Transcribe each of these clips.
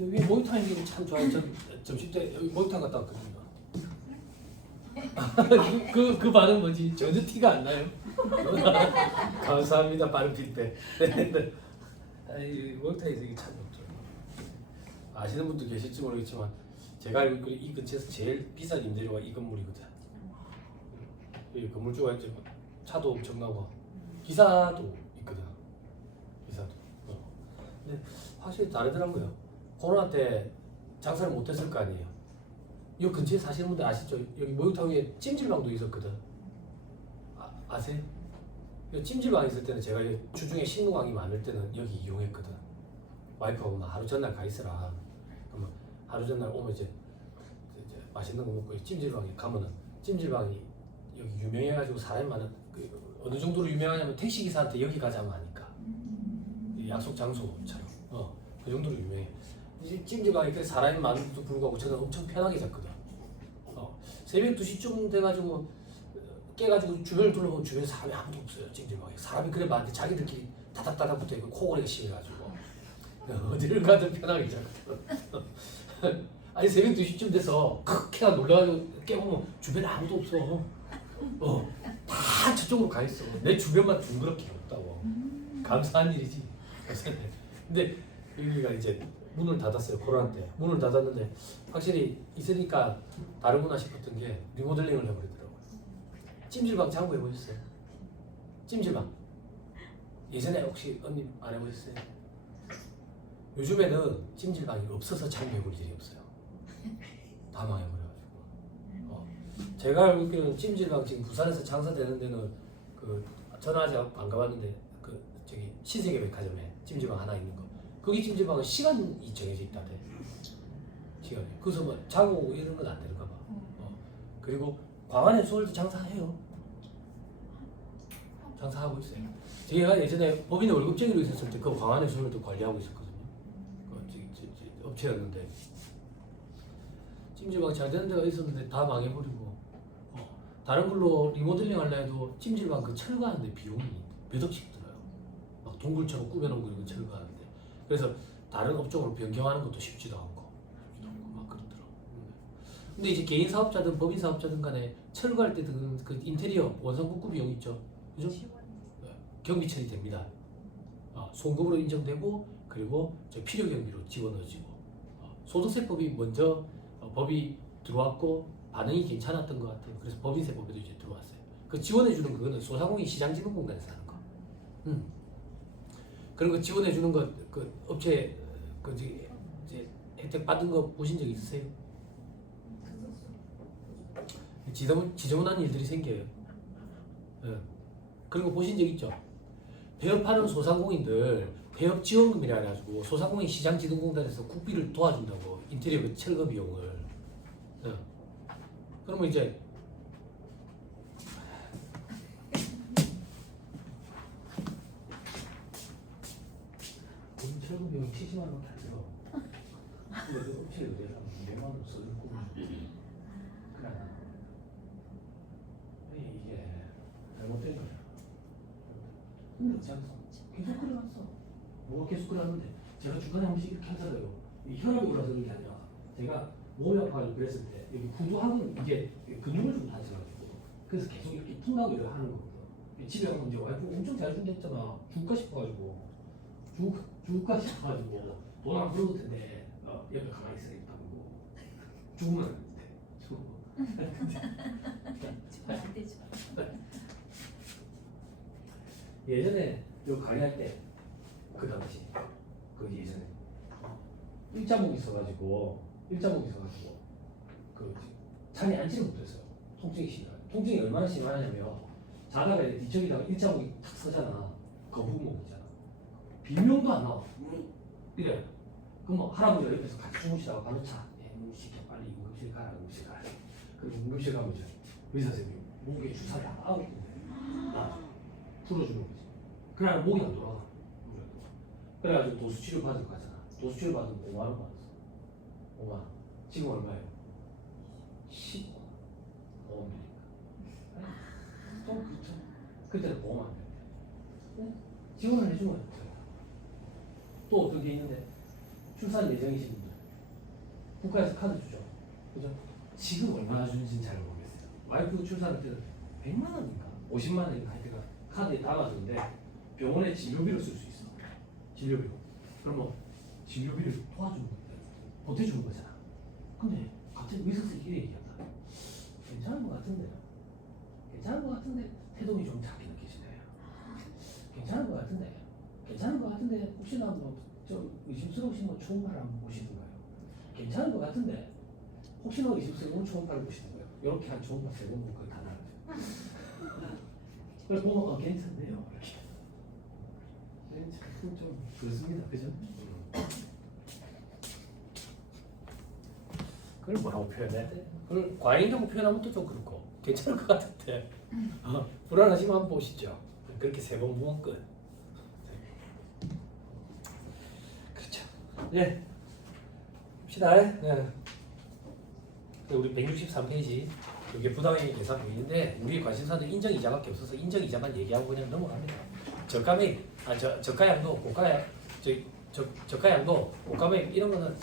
여기 목욕탕 이게 참 좋아요. 저 점심 때 여기 목욕탕 갔다 왔거든요. 그 반응 뭐지? 전혀 티가 안 나요. 감사합니다. 발음 필 때. 아니 목욕탕에서 이게 참 좋죠. 아시는 분도 계실지 모르겠지만 제가 알고 있기로 이 근처에서 제일 비싼 임대료가 이 건물이거든. 이 건물주가 이제 차도 엄청나고 기사도 있거든. 기사도. 근데 확실히 다르더라고요. 코로나 때 장사를 못했을 거 아니에요. 이 근처에 사시는 분들 아시죠? 여기 목욕탕 위에 찜질방도 있었거든. 아세요? 찜질방 있을 때는 제가 주중에 신호강이 많을 때는 여기 이용했거든. 와이프하고 막 하루 전날 가 있으라. 그러면 하루 전날 오면 이제 맛있는 거 먹고 찜질방에 가면은 찜질방이 여기 유명해가지고 사람이 많은 어느 정도로 유명하냐면 택시 기사한테 여기 가자고 하니까 약속 장소처럼 그 정도로 유명해. 찜질방에 이렇게 사람이 많은데도 불구하고 저는 엄청 편하게 잤거든. 새벽 2시쯤 돼가지고 깨가지고 주변을 둘러보면 주변에 사람이 아무도 없어요. 찜질방에 사람이 그래 많은데 자기들끼리 다닥다닥 붙어있고 코골이가 심해가지고 어디를 가든 편하게 잤거든. 아니 새벽 2시쯤 돼서 걔가 놀라가지고 깨보면 주변에 아무도 없어. 다 저쪽으로 가 있어. 내 주변만 둥그렇게 없다고. 감사한 일이지. 근데 여기가 이제 문을 닫았어요. 코로나 때 문을 닫았는데 확실히 있으니까 다르구나 싶었던 게 리모델링을 해버리더라고요. 찜질방 장부 해보셨어요? 찜질방 예전에 혹시 언니 안 해보셨어요? 요즘에는 찜질방이 없어서 장부해볼 일이 없어요. 다 망해버려가지고. 제가 알고 있기로는 찜질방 지금 부산에서 장사되는 데는 저는 아직 안 가봤는데 저기 신세계백화점에 찜질방 하나 있는 거. 거기 찜질방은 시간이 정해져 있다대. 시간이. 그래서 뭐 자고 이런 건 안 되는가 봐. 그리고 광안에 수월도 장사해요. 장사하고 있어요. 제가 예전에 법인에 월급쟁이로 있었을 때 그 광안에 수월도 관리하고 있었거든요. 업체였는데 찜질방 잘 되는 데가 있었는데 다 망해버리고 다른 걸로 리모델링 하려 해도 찜질방 그 철거하는데 비용이 몇 억씩 들어요. 막 동굴처럼 꾸며놓은 거 이거 철거하는데. 그래서 다른 업종으로 변경하는 것도 쉽지도 않고 막 그렇더라고. 근데 이제 개인 사업자든 법인 사업자든 간에 철거할 때 드는 그 인테리어 원상복구 비용 있죠, 그죠? 경비 처리됩니다. 송금으로 인정되고 그리고 저 필요 경비로 집어넣어지고 소득세법이 먼저 법이 들어왔고 반응이 괜찮았던 것 같아요. 그래서 법인세법에도 이제 들어왔어요. 그 지원해주는 그거는 소상공인 시장진흥공단에서 하는 거. 그런 거 지원해주는 거 그 업체 이제 혜택 받은 거 보신 적 있으세요? 지저분한 일들이 생겨요. 그런 거 보신 적 있죠? 배업하는 소상공인들 배업 지원금이라 해가지고 소상공인 시장진흥공단에서 국비를 도와준다고 인테리어 그 철거 비용을. 그러면 이제 철거 비용 70만 원밖에 안 들어. 근데 그 업체에 의뢰하면 200만 원 써줄 거고. 그래. 이게 잘못된 거야. 근데 그렇지 않았어. 계속 그래왔어. 뭐가 계속 그러는데 제가 중간에 한 번씩 이렇게 하잖아요. 혈압이 올라서 그런 게 아니라 제가 몸이 아파가지고 그랬을 때 여기 구두하는 이게 근육을 좀 다쳐가지고 그래서 계속 이렇게 푼다고 이렇게 하는 거거든. 집에 가면 이제 와이프 엄청 잘 준다 했잖아. 죽을까 싶어가지고 죽을까 싶어가지고 돈 안 벌어도 텐데 옆에 가만히 있어야겠다고. 죽으면 안 돼. 죽으면 안 되죠. 예전에 요 관리할 때 그 당시 예전에 일자목 있어가지고 그 잠이 앉지를 못했어요. 통증이 심해요. 통증이 얼마나 심하냐면 자다가 뒤척이다가 일자목이 탁 서잖아. 거북목이잖아. 비명도 안 나와. 이래. 그럼 뭐 할아버지가 옆에서 같이 주무시다가 바로 시켜 빨리 응급실 가라. 그리고 응급실 가면 이제 의사 선생님이 목에 주사를 하고 풀어주는 거지. 그래 목이 안 돌아가. 그래가지고 도수치료 받으러 가잖아. 도수치료 받으면 5만 원 받았어. 5만 원. 지금 얼마예요? 10만 원. 보험비니까. 또 그렇죠. 그때는 보험 안 돼. 지원을 해주면 돼요. 또 어떤 게 있는데 출산 예정이신 분들 국가에서 카드 주죠. 그죠? 지금 얼마나 주는지는 잘 모르겠어요. 와이프 출산할 때는 100만 원인가 50만 원인가 할 때가 카드에 담아주는데 병원에 진료비로 쓸 수 있어. 진료비로. 그러면 진료비를 도와주는 거야. 보태주는 거잖아. 근데 갑자기 의사선생님이 이래 얘기한다. 괜찮은 것 같은데. 괜찮은 것 같은데 태동이 좀 작게 느껴지네요. 괜찮은 것 같은데. 괜찮은 것 같은데 혹시나 뭐좀 의심스러우신 뭐 초음파를 한번 보시던가요? 괜찮은 것 같은데 혹시나 의심스러우면 초음파를 보시던가요? 이렇게 한 초음파 3번 보고 그걸 다 나눠요. 그래서 보면 괜찮네요. 이렇게. 좀 그렇습니다. 그죠? 그걸 뭐라고 표현해야 돼? 그걸 과잉이라고 표현하면 또 좀 그렇고 괜찮을 것 같은데 불안하시면 한번 보시죠. 그렇게 3번 보면 끝. 그렇죠. 예. 봅시다. 네. 우리 163페이지 이게 부당이익 계산 보이는데 우리 관심사는 인정이자밖에 없어서 인정이자만 얘기하고 그냥 넘어갑니다. 저가매입, 저가양도, 저가양도, 고가매입 이런 거는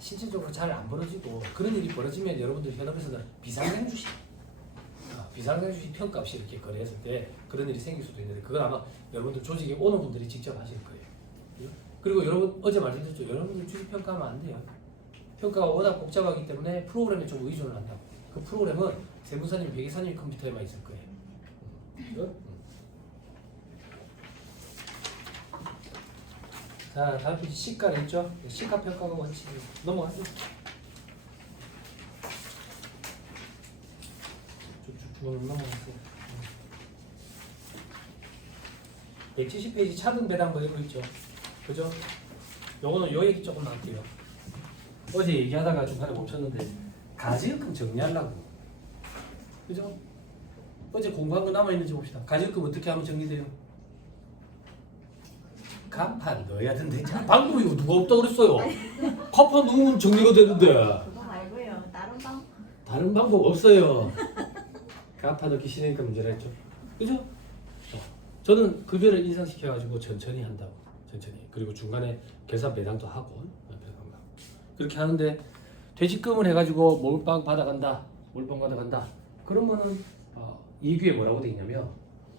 실질적으로 잘 안 벌어지고 그런 일이 벌어지면 여러분들 현업에서는 비상행주시 비상행주시 평가없이 이렇게 거래했을 때 그런 일이 생길 수도 있는데 그건 아마 여러분들 조직에 오는 분들이 직접 하실 거예요. 그리고 여러분 어제 말씀드렸죠. 여러분들 주식 평가하면 안 돼요. 평가가 워낙 복잡하기 때문에 프로그램에 좀 의존을 한다고. 그 프로그램은 세무사님, 회계사님 컴퓨터에만 있을 거예요. 자, 다음 페이지 시가 있죠? 시가 평가가 원칙 넘어가죠. 쭉쭉 넘어가세요. 170페이지 차등 배당 그리고 있죠. 그죠? 요거는 요 얘기 조금 할게요. 어제 얘기하다가 중간에 멈췄는데 가지급금 정리하려고. 그죠? 어제 공부한 거 남아있는지 봅시다. 가지급금 어떻게 하면 정리돼요? 간판 넣어야 된대. 방법이 누가 없다고 그랬어요? 간판 넣으면 정리가 되는데. 그거 말고요. 다른 방법 없어요. 간판 넣기 싫으니까 문제라 했죠. 그죠? 저는 급여를 인상시켜가지고 천천히 한다고. 천천히. 그리고 중간에 계산 배당도 하고. 그렇게 하는데 퇴직금을 해가지고 몰빵 받아간다. 몰빵 받아간다. 그러면은 예규에 뭐라고 돼 있냐면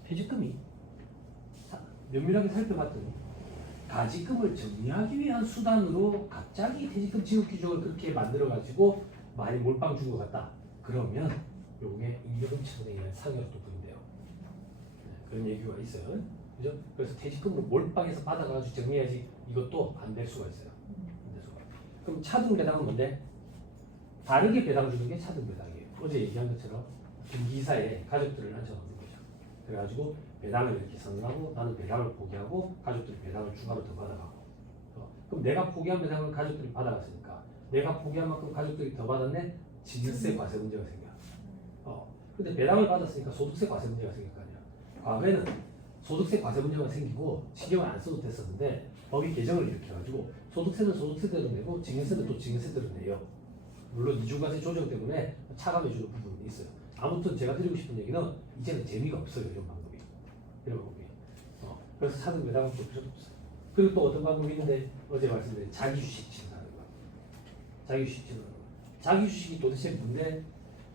퇴직금이 면밀하게 살펴봤더니 가지금을 정리하기 위한 수단으로 갑자기 퇴직금 지급 규정을 그렇게 만들어가지고 많이 몰빵 준 것 같다. 그러면 요게 임금처분에 의한 상여로 또 부른대요. 그런 얘기가 있어요. 그죠? 그래서 퇴직금을 몰빵해서 받아가지고 정리해야지 이것도 안 될 수가 있어요. 그럼 차등 배당은 뭔데? 다르게 배당 주는 게 차등 배당이에요. 어제 얘기한 것처럼 등기사에 가족들을 앉혀놓는 거죠. 그래가지고 배당을 이렇게 선언하고 나는 배당을 포기하고 가족들이 배당을 추가로 더 받아가고 그럼 내가 포기한 배당을 가족들이 받아갔으니까 내가 포기한 만큼 가족들이 더 받았네? 증세 과세 문제가 생겨. 근데 배당을 받았으니까 소득세 과세 문제가 생길 거 아니야. 과거에는 소득세 과세 문제가 생기고 신경을 안 써도 됐었는데 법이 개정을 일으켜가지고 소득세는 소득세대로 내고 증여세는 또 증여세대로 내요. 물론 이중과세 조정 때문에 차감해주는 부분이 있어요. 아무튼 제가 드리고 싶은 얘기는 이제는 재미가 없어요. 이런 방법이. 이런 방법이. 그래서 차등 배당은 볼 필요도 없어요. 그리고 또 어떤 방법이 있는데 어제 말씀드린 자기주식 진행하는 거. 자기주식 진행하는 거. 자기주식이 도대체 뭔데?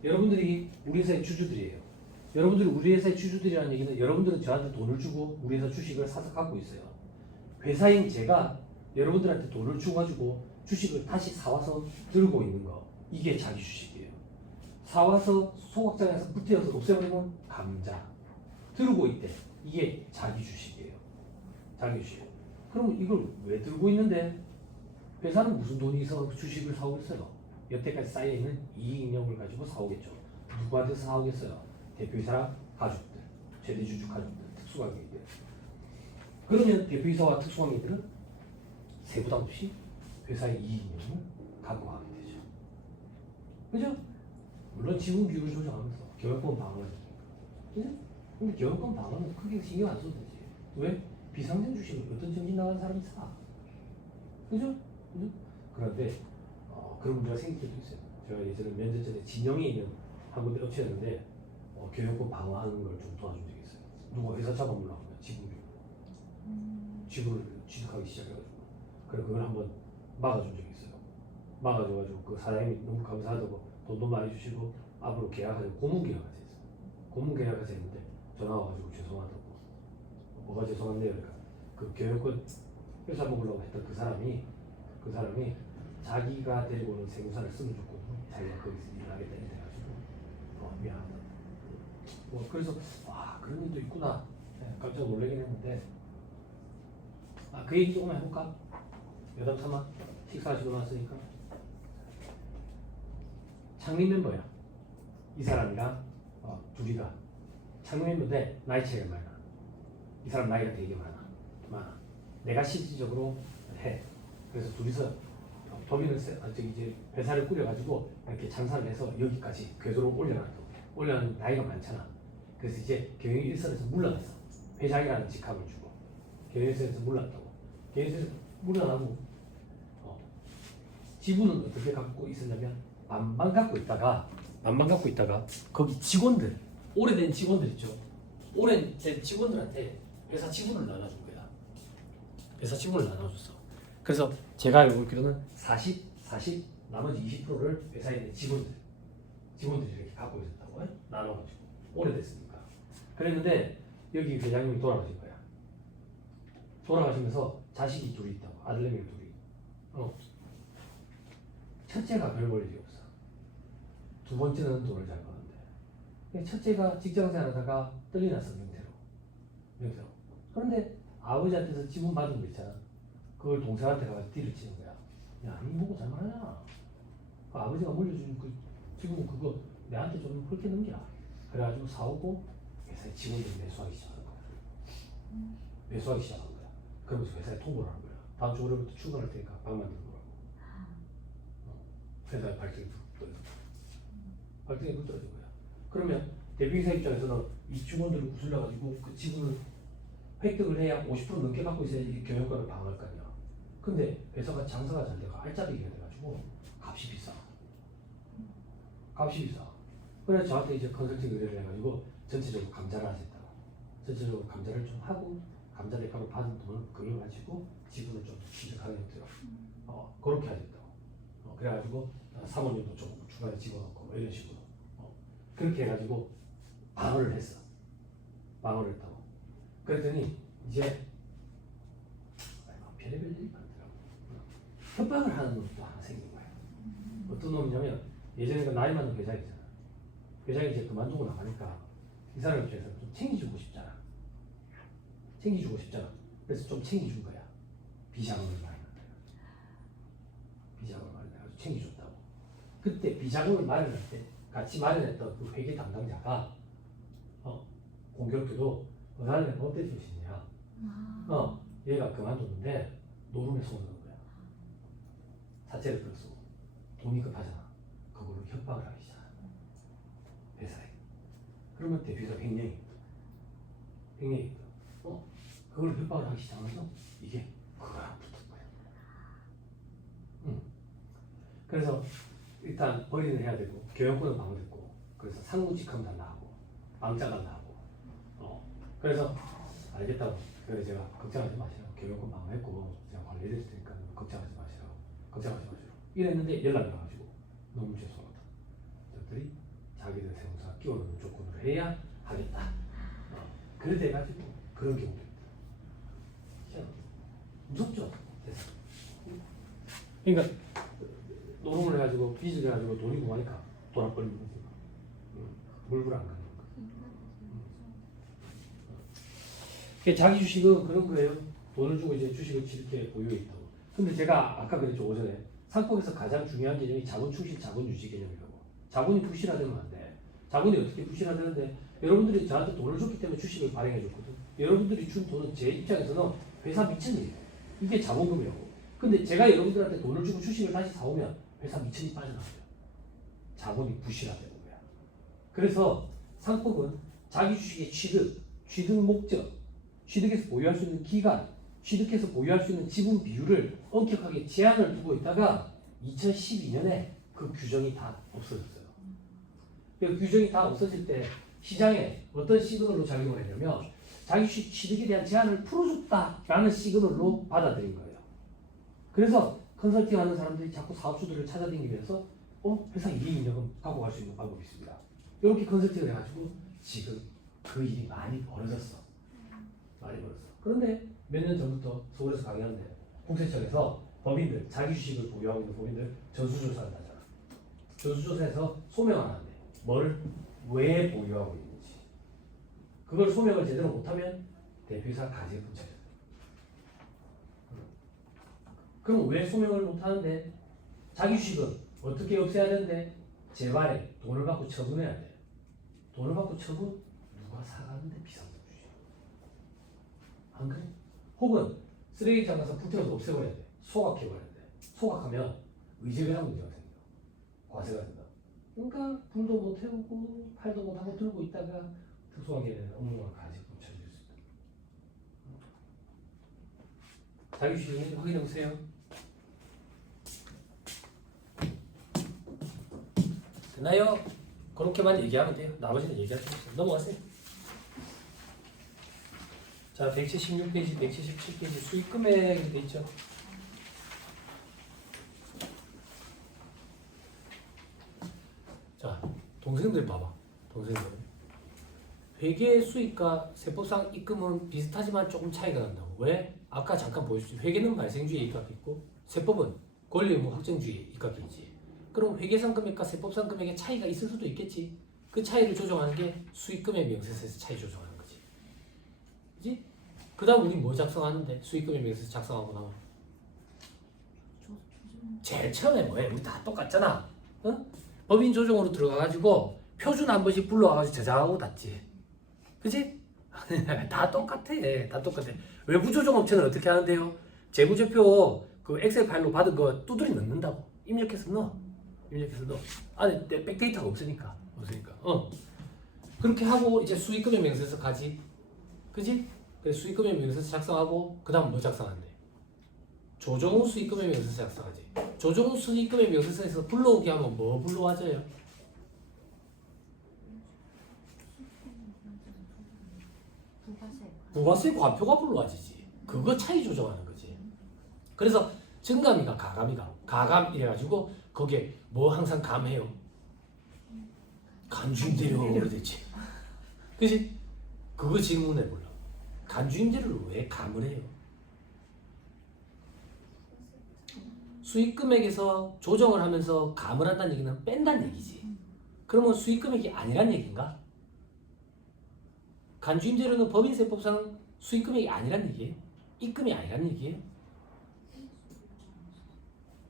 여러분들이 우리 회사의 주주들이에요. 여러분들이 우리 회사의 주주들이라는 얘기는 여러분들은 저한테 돈을 주고 우리 회사 주식을 사서 갖고 있어요. 회사인 제가 여러분들한테 돈을 주가지고 주식을 다시 사와서 들고 있는 거. 이게 자기 주식이에요. 사와서 소각장에서 부태어서 없애버리면 감자. 들고 있대. 이게 자기 주식이에요. 자기 주식. 그럼 이걸 왜 들고 있는데? 회사는 무슨 돈이 있어 주식을 사오겠어요? 여태까지 쌓여있는 이익잉여금을 가지고 사오겠죠. 누구한테 사오겠어요? 대표이사랑 가족들, 최대주주 가족들, 특수관계인들. 그러면 대표이사와 특수관계인들은 세부담 없이 회사의 이익잉여금을 갖고 가게 되죠. 그죠? 물론 지분 비율을 조정하면서 경영권 방어를 해야 되니까. 근데 경영권 방어는 크게 신경 안 써도 되지. 왜? 비상장 주식을 어떤 정신 나간 사람이 사. 그죠? 그죠? 그런데 그런 문제가 생길 때도 있어요. 제가 예전에 몇 년 전에 진영에 있는 한 군데 업체였는데 경영권 방어하는 걸 좀 도와준 적이 있어요. 누가 회사 잡아먹으려고 하면 지분을 취득하기 시작해가지고 그래 그걸 한번 막아준 적이 있어요. 막아줘가지고 그 사장님이 너무 감사하다고 돈도 많이 주시고 앞으로 계약하자고 고문 계약하자 했어. 고문 계약하자 했는데 전화 와가지고 죄송하다고 뭐가 죄송한데요? 그러니까 그 교육권 회사 먹으려고 했던 그 사람이 자기가 데리고 오는 세무사를 쓰면 좋거든요. 자기가 거기서 일하겠다 이래가지고 미안하다. 뭐 그래서 그런 일도 있구나. 깜짝 놀라긴 했는데 그 얘기 조금 해볼까? 여담 삼아 식사하시고 나왔으니까 창립 멤버야. 이 사람이랑 둘이가 창립 멤버인데 나이 차이가 많이 나. 이 사람 나이가 되게 많아. 내가 실질적으로 해. 그래서 둘이서 도민을 이제 회사를 꾸려가지고 이렇게 장사를 해서 여기까지 궤도를 올려놨고 나이가 많잖아. 그래서 이제 경영일선에서 물러났어. 회장이라는 직함을 주고 경영일선에서 물러났다고. 경영일선에서 물러나고 지분은 어떻게 갖고 있었냐면 반반 갖고 있다가 거기 직원들, 오래된 직원들 있죠. 오래된 직원들한테 회사 지분을 나눠준 거야. 회사 지분을 나눠줬어. 그래서 제가 알고 있기로는 40, 나머지 20%를 회사에 있는 직원들이 이렇게 갖고 있었다고 나눠가지고 오래됐으니까. 그랬는데 여기 회장님이 돌아가신 거야. 돌아가시면서 자식이 둘이 있다고. 아들내미 둘이. 첫째가 별 볼 일이 없어. 두 번째는 돈을 잘 버는데 첫째가 직장생활하다가 떨리 났어. 명태로. 그런데 아버지한테서 지분 받은 거 있잖아. 그걸 동생한테 가서 딜을 치는 거야. 야, 니 보고 잘못하냐? 그 아버지가 물려준 그 지분 그거 내한테 좀 그렇게 넘기라. 그래가지고 사오고 회사에 직원들이 매수하기 시작한 거야. 그러면서 회사에 통보를 하는 거야. 다음 주 월요일부터 출근할 테니까 방 만들고 오라고. 회사에 발등에 불 떨어진 거야. 그러면 대표이사 입장에서는 이 직원들을 구슬려가지고 그 지분을 획득을 해야 50% 넘게 갖고 있어야지 경영권을 방어할 거 아니야. 근데 회사가 장사가 잘 돼가 알짜배기가 돼가지고 값이 비싸. 그래서 저한테 이제 컨설팅 의뢰를 해가지고 전체적으로 감자를 하셨다고. 전체적으로 감자를 좀 하고 감자 대가로 받은 돈을 그걸 가지고 지분을 좀 취득하는 형태로 그렇게 하셨다고. 그래가지고 사모님도 조금 중간에 집어넣고 뭐 이런 식으로 그렇게 해가지고 방어를 했어. 방어를 했다고. 그랬더니 이제 별의별 일이 많더라고. 협박을 하는 놈도 하나 생긴 거야. 어떤 놈이냐면 예전에 그 나이 많은 회장이 있잖아. 회장이 이제 그만두고 나가니까 이 사람 입장에서 좀 챙겨주고 싶잖아. 그래서 좀 챙겨준 거야. 비자금을 마련한다. 비자금을 마련해가지고 챙겨줬다고. 그때 비자금을 마련할 때 같이 마련했던 그 회계 담당자가 공교롭게도 어느 롯데 출신이야. 얘가 그만뒀는데 노름에 손을 넣은 거야. 사채를 끌어쓰고 돈이 급하잖아. 그걸로 협박을 하기 시작한 거야. 회사에. 그러면 대표이사 횡령이 그걸 협박을 하기 시작하면서 이게 그거랑 붙은 거야. 그래서 일단 벌이는 해야 되고 교역권은 방어됐고 그래서 상무직함도 나하고 망자가 나하고 그래서 알겠다고. 그래서 제가 걱정하지 마시라고. 교육권 방어했고 제가 관리해드릴 테니까 걱정하지 마시라고 이랬는데 연락이 와가지고 너무 죄송하다. 저들이 자기들 세무사 끼워넣는 조건으로 해야 하겠다. 그래 돼가지고 그런 경우도 있다. 무섭죠? 됐어. 그러니까 노름을 해가지고 빚을 해가지고 돈이 구하니까 돌아버리는 거지. 물불 안 가는 거. 자기 주식은 그런 거예요. 돈을 주고 이제 주식을 이렇게 보유해 있다고. 근데 제가 아까 그랬죠, 오전에. 상법에서 가장 중요한 개념이 자본 충실, 자본 유지 개념이라고. 자본이 부실화되면 안 돼. 자본이 어떻게 부실화되는데 여러분들이 저한테 돈을 줬기 때문에 주식을 발행해 줬거든. 여러분들이 준 돈은 제 입장에서는 회사 미천이에요. 이게 자본금이라고. 근데 제가 여러분들한테 돈을 주고 주식을 다시 사오면 회사 미천이 빠져나가요. 자본이 부실화되는 거야. 그래서 상법은 자기 주식의 취득 목적, 취득해서 보유할 수 있는 기간, 취득해서 보유할 수 있는 지분 비율을 엄격하게 제한을 두고 있다가 2012년에 그 규정이 다 없어졌어요. 그 규정이 다 없어질 때 시장에 어떤 시그널로 작용을 했냐면 자기 취득에 대한 제한을 풀어줬다라는 시그널로 받아들인 거예요. 그래서 컨설팅 하는 사람들이 자꾸 사업주들을 찾아다니면서 회사 이익인정금 갖고 갈 수 있는 방법이 있습니다. 이렇게 컨설팅을 해가지고 지금 그 일이 많이 벌어졌어. 많이 벌어졌어. 그런데 몇 년 전부터 서울에서 강의하는데 국세청에서 법인들, 자기 주식을 보유하고 있는 법인들 전수조사를 하잖아. 전수조사에서 소명 안 한대. 뭐를 왜 보유하고 있는지. 그걸 소명을 제대로 못하면 대표이사 가지에 붙여야 돼. 그럼 왜 소명을 못하는데? 자기 주식은 어떻게 없애야 되는데? 재발에 돈을 받고 처분해야 돼. 돈을 받고 처분? 누가 사가는데 비상금 주식. 안 그래? 혹은 쓰레기장 가서 불태워서 없애버려야 돼. 소각해버려야 돼. 소각하면 의제배당 문제가 생겨. 과세가 된다. 그러니까 불도 못 태우고 팔도 못 하고 들고 있다가 특수하게 업무가 가지 붙여질 수 있다. 자기 주식인지 확인해 보세요. 됐나요? 그렇게만 얘기하면 돼요. 나머지는 얘기할 필요 없어요. 넘어가세요. 자, 176페이지, 177페이지 수익 금액이 돼 있죠. 자, 동생들 봐봐. 동생들. 회계 수익과 세법상 입금은 비슷하지만 조금 차이가 난다고. 왜? 아까 잠깐 보여줬죠. 회계는 발생주의에 입각이 있고 세법은 권리 의무 확정주의에 입각이 있지. 그럼 회계상 금액과 세법상 금액의 차이가 있을 수도 있겠지. 그 차이를 조정하는 게 수익 금액 명세서에서 차이 조정하는 거지. 그지? 그 다음 우리 뭐 작성하는데? 수익 금액 명세서 작성하고 나면 제일 처음에 뭐해? 우리 다 똑같잖아. 어? 법인 조정으로 들어가가지고 표준 한 번씩 불러와가지고 저장하고 닫지. 그지? 다 똑같아. 다 똑같아. 외부 조정 업체는 어떻게 하는데요? 재무제표 그 엑셀 파일로 받은 거 두드리 넣는다고. 입력해서 넣어. 입력해서 넣어. 안에 백데이터가 없으니까. 그렇게 하고 이제 수익금액 명세서 가지. 그지? 그래서 수익금액 명세서 작성하고 그 다음 뭐 작성한대? 조정 후 수익금액 명세서 작성하지. 조정 후 수익금액 명세서에서 불러오게 하면 뭐 불러와줘요? 부가세 과표가 불러와지지. 그거 차이 조정하는 거지. 그래서 증감이가 가감이가 가감 이래가지고 거기에 뭐 항상 감해요. 간주임대료 그러겠지. 그지? 그거 질문해 볼라. 간주임대료를 왜 감을 해요? 수익금액에서 조정을 하면서 감을 한다는 얘기는 뺀다는 얘기지. 그러면 수익금액이 아니란 얘기인가? 간주임대료는 법인세법상 수익금액이 아니란 얘기예요? 입금이 아니란 얘기예요?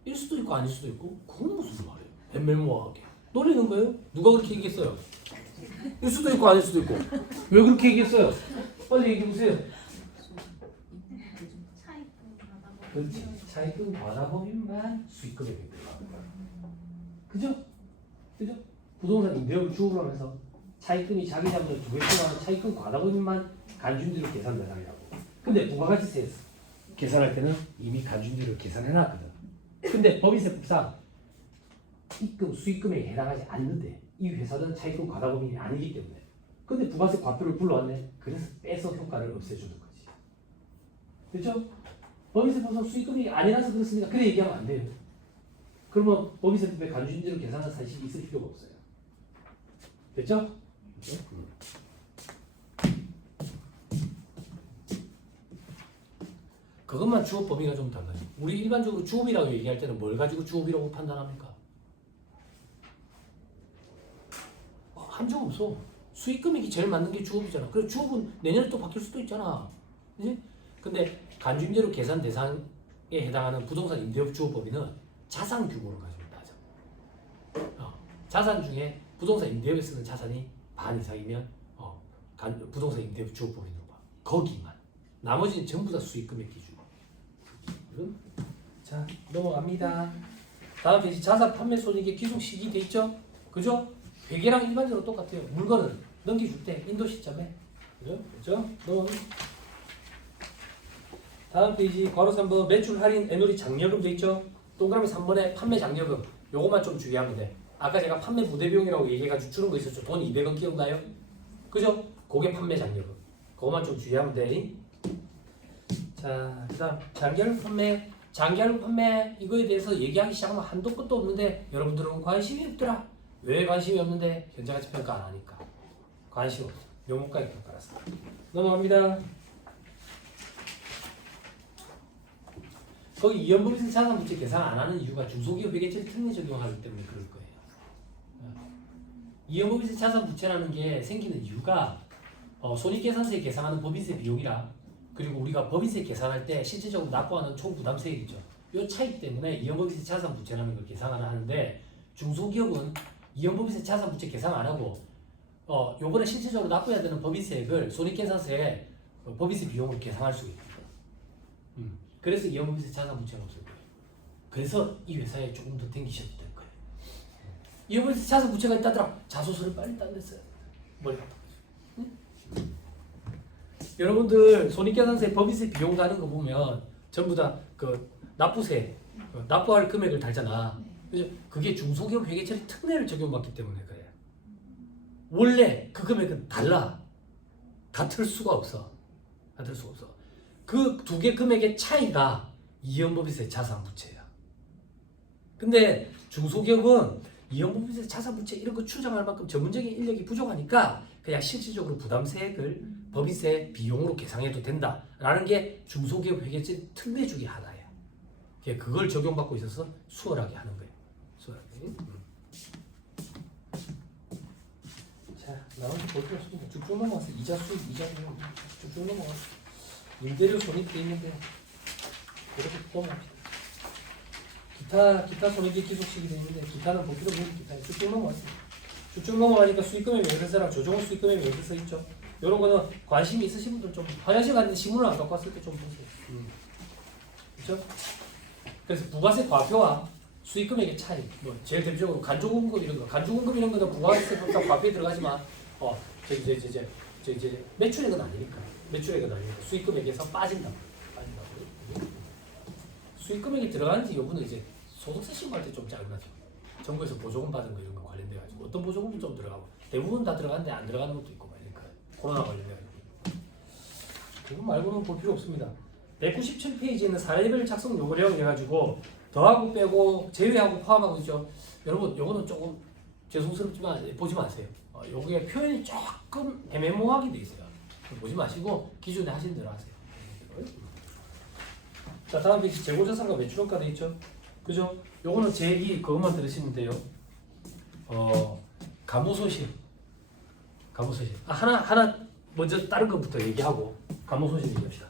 일 수도 있고 아닐 수도 있고 그건 무슨 말이에요? 뱀멜모호하게 노리는 거예요? 누가 그렇게 얘기했어요? 일 수도 있고 아닐 수도 있고 왜 그렇게 얘기했어요? 빨리 얘기해보세요. 그렇지. 차입금 과다법인만 수익금액이 들어가는 거야. 그죠? 그죠? 부동산 임대료를 주업으로 하면서 차입금이 자기 자본을 2배 초과하는 차입금 과다법인만 간주임대료 계산 대상이라고. 근데 부가가치세에서 계산할 때는 이미 간주임대료를 계산해놨거든. 근데 법인세법상 입금 수익금액에 해당하지 않는데 이 회사는 차입금 과다법인이 아니기 때문에 근데 부가세 과표를 불러왔네. 그래서 빼서 효과를 없애주는 거지. 그렇죠? 법인세법상 수익금이 아니라서 그렇습니다. 그래 얘기하면 안 돼요. 그러면 법인세법에 간주임대로 계산한 사실이 있을 필요가 없어요. 됐죠? 네? 그것만 주업 범위가 좀 달라요. 우리 일반적으로 주업이라고 얘기할 때는 뭘 가지고 주업이라고 판단합니까? 함정 없어. 수익금액이 제일 맞는 게 주업이잖아. 그래 주업은 내년에 또 바뀔 수도 있잖아. 그치? 근데 간주임대료 계산 대상에 해당하는 부동산 임대업 주업 범위는 자산 규모를 가지고 따져. 자산 중에 부동산 임대업에 쓰는 자산이 반 이상이면 부동산 임대업 주업 범위로 봐. 거기만. 나머지는 전부 다 수익금액 기준. 자 넘어갑니다. 다음 페이지 자산 판매 손익의 기속 시기 돼 있죠? 그죠? 회계랑 일반적으로 똑같아요. 물건을 넘겨줄 때 인도 시점에 그죠? 다음 페이지 괄호 3번 매출 할인 애누리 장려금 돼 있죠? 동그라미 3번에 판매 장려금 요것만 좀 주의하면 돼. 아까 제가 판매 부대 비용이라고 얘기해가지고 주는 거 있었죠? 돈 200원 기억나요? 그죠? 그게 판매 장려금. 그것만 좀 주의하면 돼. 자, 그 다음 장결 판매 장기하루 판매 이거에 대해서 얘기하기 시작하면 한도 끝도 없는데 여러분들은 관심이 없더라. 왜 관심이 없는데? 현재가치 평가 안 하니까. 관심 없어. 명목가액 평가라서. 넘어갑니다. 거기 이연법에서 자산부채 계산 안 하는 이유가 중소기업 회계처리 특례 적용하기 때문에 그럴 거예요. 이연법에서 자산부채라는 게 생기는 이유가 손익계산서에 계산하는 법인세 비용이라 그리고 우리가 법인세 계산할 때 실질적으로 납부하는 총 부담세액이죠. 이 차이 때문에 이연법에서 자산부채라는 걸 계산을 하는데 중소기업은 이연법에서 자산부채 계산 안 하고 요번에 실질적으로 납부해야 되는 법인세액을 손익계산서에 법인세 비용으로 계산할 수 있거든요. 그래서 이연법에서 자산부채가 없을 거예요. 그래서 이 회사에 조금 더 땡기셔도 될 거예요. 이연법에서 자산부채가 있다더라. 자소서를 빨리 딴댔어요. 머리 아파. 여러분들 손익계산서에 법인세 비용 다는 거 보면 전부 다 그 납부세, 납부할 금액을 달잖아. 그죠? 그게 중소기업 회계처리 특례를 적용받기 때문에 그래요. 원래 그 금액은 달라. 같을 수가 없어. 같을 수가 없어. 그 두 개 금액의 차이가 이연법인세 자산부채야. 근데 중소기업은 이연법인세 자산부채 이런 거 추정할 만큼 전문적인 인력이 부족하니까 그냥 실질적으로 부담세액을 법인세 비용으로 계산해도 된다라는 게 중소기업 회계처리 특례 중에 하나예요. 그걸 적용받고 있어서 수월하게 하는 거예요. 수월하게. 자, 나머지 볼 필요 없습니다. 쭉쭉 넘어가서 이자 수익, 이자 비용 쭉쭉 넘어가서 임대료 손익돼 있는데 이렇게 넘어갑시다. 기타 손익의 기속식이 되어 있는데 기타는 볼 필요 없는 기타 쭉쭉 넘어갔습니다. 쭉쭉 넘어가니까 수익금액 명세서랑 조정원 수익금액 명세서 있죠. 이런 거는 관심이 있으신 분들 좀 화장실 갔는데 신문을 안 갖고 왔을 때 좀 보세요. 그렇죠? 그래서 부가세 과표와 수익금액의 차이, 뭐 제일 대표적으로 간조공급 이런 거, 간조공급 이런 거는 부가세 과표에 들어가지만, 매출액은 아니니까, 매출액은 아니니까 수익금액에서 빠진다고. 수익금액이 들어가는지 여부는 이제 소득세 신고할 때 좀 짜증나죠. 정부에서 보조금 받은 거 이런 거 관련돼 가지고 어떤 보조금도 좀 들어가고 대부분 다 들어가는데 안 들어가는 것도 있고 막 이러니까 코로나 관련돼 가지고. 그거 말고는 볼 필요 없습니다. 197페이지에 있는 사례별 작성 요구령 해가지고 더하고 빼고 제외하고 포함하고 있죠. 여러분 요거는 조금 죄송스럽지만 보지 마세요. 요게 표현이 조금 애매모호하게 돼 있어요. 보지 마시고 기존에 하신 대로 하세요. 자, 다음 페이지 재고자산과 매출원가 돼 있죠. 그죠? 요거는 제 얘기 그것만 들으시면 돼요. 가무소실. 하나 먼저 다른 것부터 얘기하고 가무소실 얘기합시다.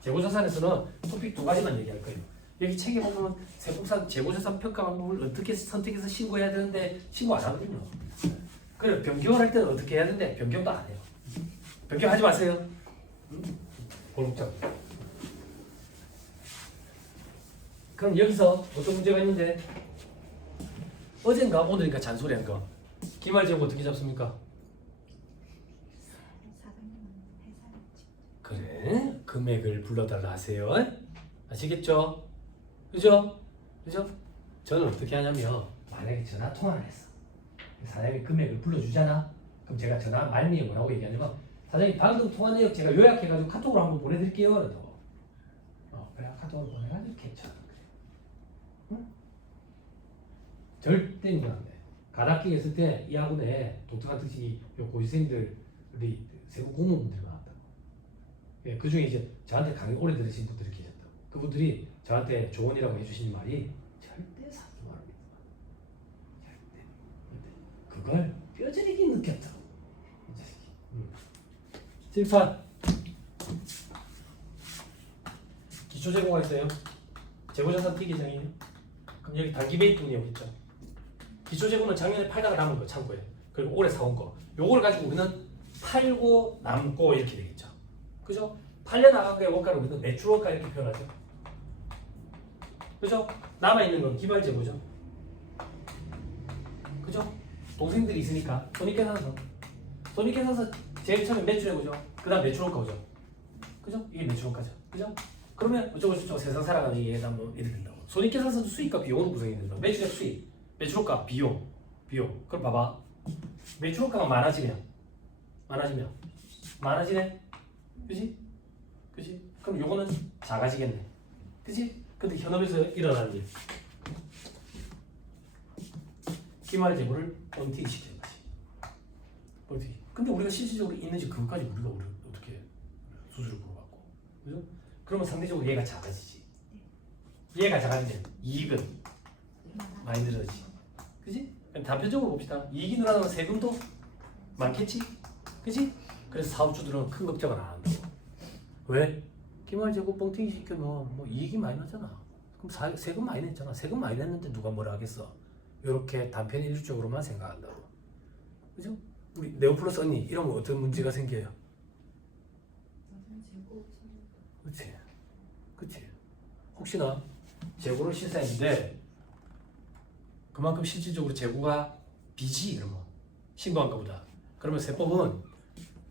재고자산에서는 토픽 두 가지만 얘기할 거예요. 여기 책에 보면 세법상 재고자산 평가 방법을 어떻게 선택해서 신고해야 되는데 신고 안 하거든요. 그래 변경을 할 때는 어떻게 해야 되는데 변경도 안 해요. 변경하지 마세요. 골목장. 그럼 여기서 어떤 문제가 있는데 어젠가 오늘인가 잔소리한 거 기말재고 어떻게 잡습니까? 그래 금액을 불러달라 하세요. 아시겠죠? 그죠? 저는 어떻게 하냐면 만약에 전화 통화를 했어 사장님이 금액을 불러주잖아. 그럼 제가 전화 말미에 뭐라고 얘기하냐면 사장님 방금 통화 내역 제가 요약해가지고 카톡으로 한번 보내드릴게요 그러고 그래 카톡으로 보내가지고 괜찮아. 응? 절대 이건 안 돼. 가닥기 했을 때 이 학원에 독특한 특징이 고시생들이 세부 공무원분들이 많았다고. 예, 그 중에 이제 저한테 강의 오래 들으신 분들이 계셨다고. 그분들이 저한테 조언이라고 해주신 말이 절대 사지 말아요. 절대. 그걸 뼈저리게 느꼈다고. 칠판 기초 재고가 있어요. 재고자산 T계정이에요. 그럼 여기 단기 매입분이 여기 있죠. 기초 재고는 작년에 팔다가 남은 거 창고에. 그리고 올해 사온 거. 요걸 가지고 우리는 팔고 남고 이렇게 되겠죠. 그죠? 팔려 나간 거의 원가를 우리는 매출 원가 이렇게 표현하죠. 그죠? 남아 있는 건 기말 재고죠. 그죠? 동생들이 있으니까 손익계산서. 손익계산서 제일 처음에 매출 재고죠. 그다음 매출 원가 오죠. 그죠? 이게 매출 원가죠. 그죠? 그러면 어쩌고 세상 살아가는 게 뭐 이렇게 된다고. 손익계산서도 수익과 비용으로 구성이 된다고. 매출액 수익, 매출원가, 비용. 그럼 봐봐. 매출원가가 많아지네. 그지? 그럼 요거는 작아지겠네. 그지? 근데 현업에서 일어나는 일. 기말 재고를 뻥튀기 시키는 거지. 뻥튀기. 근데 우리가 실질적으로 있는지 그것까지 우리가 어떻게 수수료 부과받고, 그죠? 그러면 상대적으로 얘가 작아지지. 얘가 작아지면 이익은 많이 늘어지지, 그지? 단편적으로 봅시다. 이익이 늘어나면 세금도 많겠지, 그지? 그래서 사업주들은 큰 걱정을 안 한다고. 왜? 기말 재고 뻥튀기 시키면 뭐 이익이 많이 나잖아. 그럼 세금 많이 냈잖아. 세금 많이 냈는데 누가 뭐라 하겠어? 이렇게 단편 일률적으로만 생각한다고, 그죠? 우리 네오플러스 언니 이러면 어떤 문제가 생겨요? 그렇지, 그렇지. 혹시나 재고를 실사했는데 그만큼 실질적으로 재고가 빚이 이러면 신고한 것보다, 그러면 세법은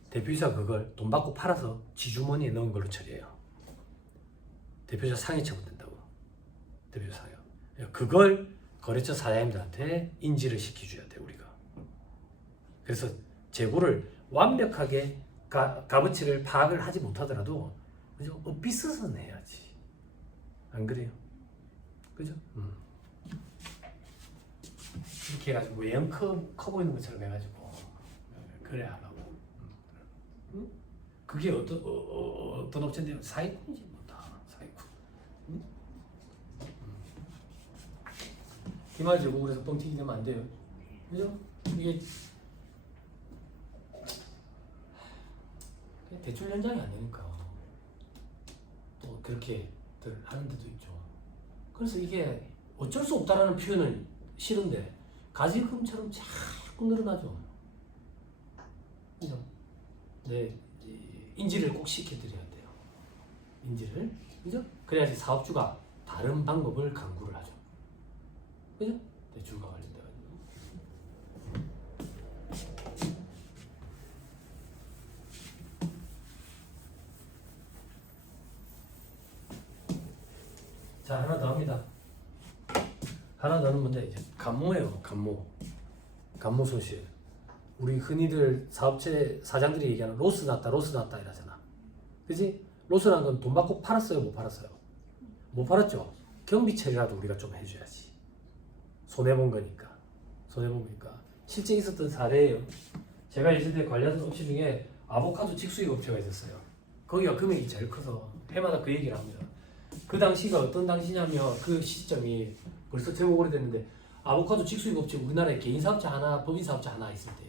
대표이사 그걸 돈 받고 팔아서 지주머니에 넣은 걸로 처리해요. 대표이사 상해 처분된다고. 대표이사 상해. 그걸 거래처 사장님들한테 인지를 시켜줘야 돼 우리가. 그래서 재고를 완벽하게 값어치를 파악을 하지 못하더라도, 그죠? 엇비슷은 해야지. 안 그래요? 그죠? 이렇게 해가지고 외형 커 보이는 것처럼 해가지고 그래야 하라고. 그게 어떤 업체인데요? 사기꾼이지 뭐 다 사기꾼. 기말 재고 그래서 뻥튀기 되면 안 돼요. 그죠? 이게 대출 연장이 안 되니까 또 그렇게 하는 데도 있죠. 그래서 이게 어쩔 수 없다라는 표현은 싫은데 가지금처럼 자꾸 늘어나죠. 그죠? 네, 인지를 꼭 시켜드려야 돼요. 인지를, 그죠? 그래야지 사업주가 다른 방법을 강구를 하죠. 그죠? 대출과 관련돼가지고. 자, 하나 더 합니다. 하나 더는 뭔데? 이제 감모예요. 감모 소실. 우리 흔히들 사업체 사장들이 얘기하는 로스 났다 이러잖아. 그지? 로스란 건 돈 받고 팔았어요, 못 팔았어요? 못 팔았죠? 경비 처리라도 우리가 좀 해줘야지. 손해본 거니까. 실제 있었던 사례예요. 제가 예전에 관리하던 업체 중에 아보카도 직수입 업체가 있었어요. 거기가 금액이 제일 커서 해마다 그 얘기를 합니다. 그 당시가 어떤 당시냐면 그 시점이 벌써 제법 오래됐는데 아보카도 직수입 업체 우리나라에 개인 사업자 하나, 법인 사업자 하나 있을 때예요.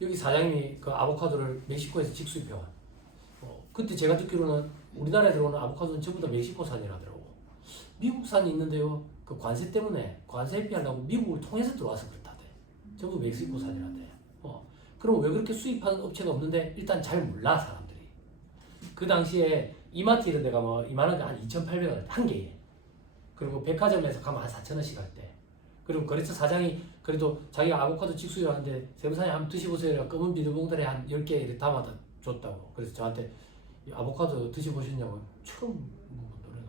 여기 사장님이 그 아보카도를 멕시코에서 직수입해와. 그때 제가 듣기로는 우리나라에 들어오는 아보카도는 전부 다 멕시코산이라더라고. 미국산이 있는데요. 그 관세 때문에 관세 회피하려고 미국을 통해서 들어와서 그렇다대. 전부 멕시코산이라대. 그럼 왜 그렇게 수입하는 업체가 없는데 일단 잘 몰라 사람들이. 그 당시에 이마트 이런 데 가면 이만한 게 한 2,800원 한 개에. 그리고 백화점에서 가면 한 4,000원씩 할 때. 그리고 거래처 사장이 그래도 자기가 아보카도 직수입하는데 세무사님 한번 드셔보세요. 검은 비닐봉다리에 한 10개 이렇게 담아다 줬다고. 그래서 저한테 이 아보카도 드셔보셨냐고. 처음 노래가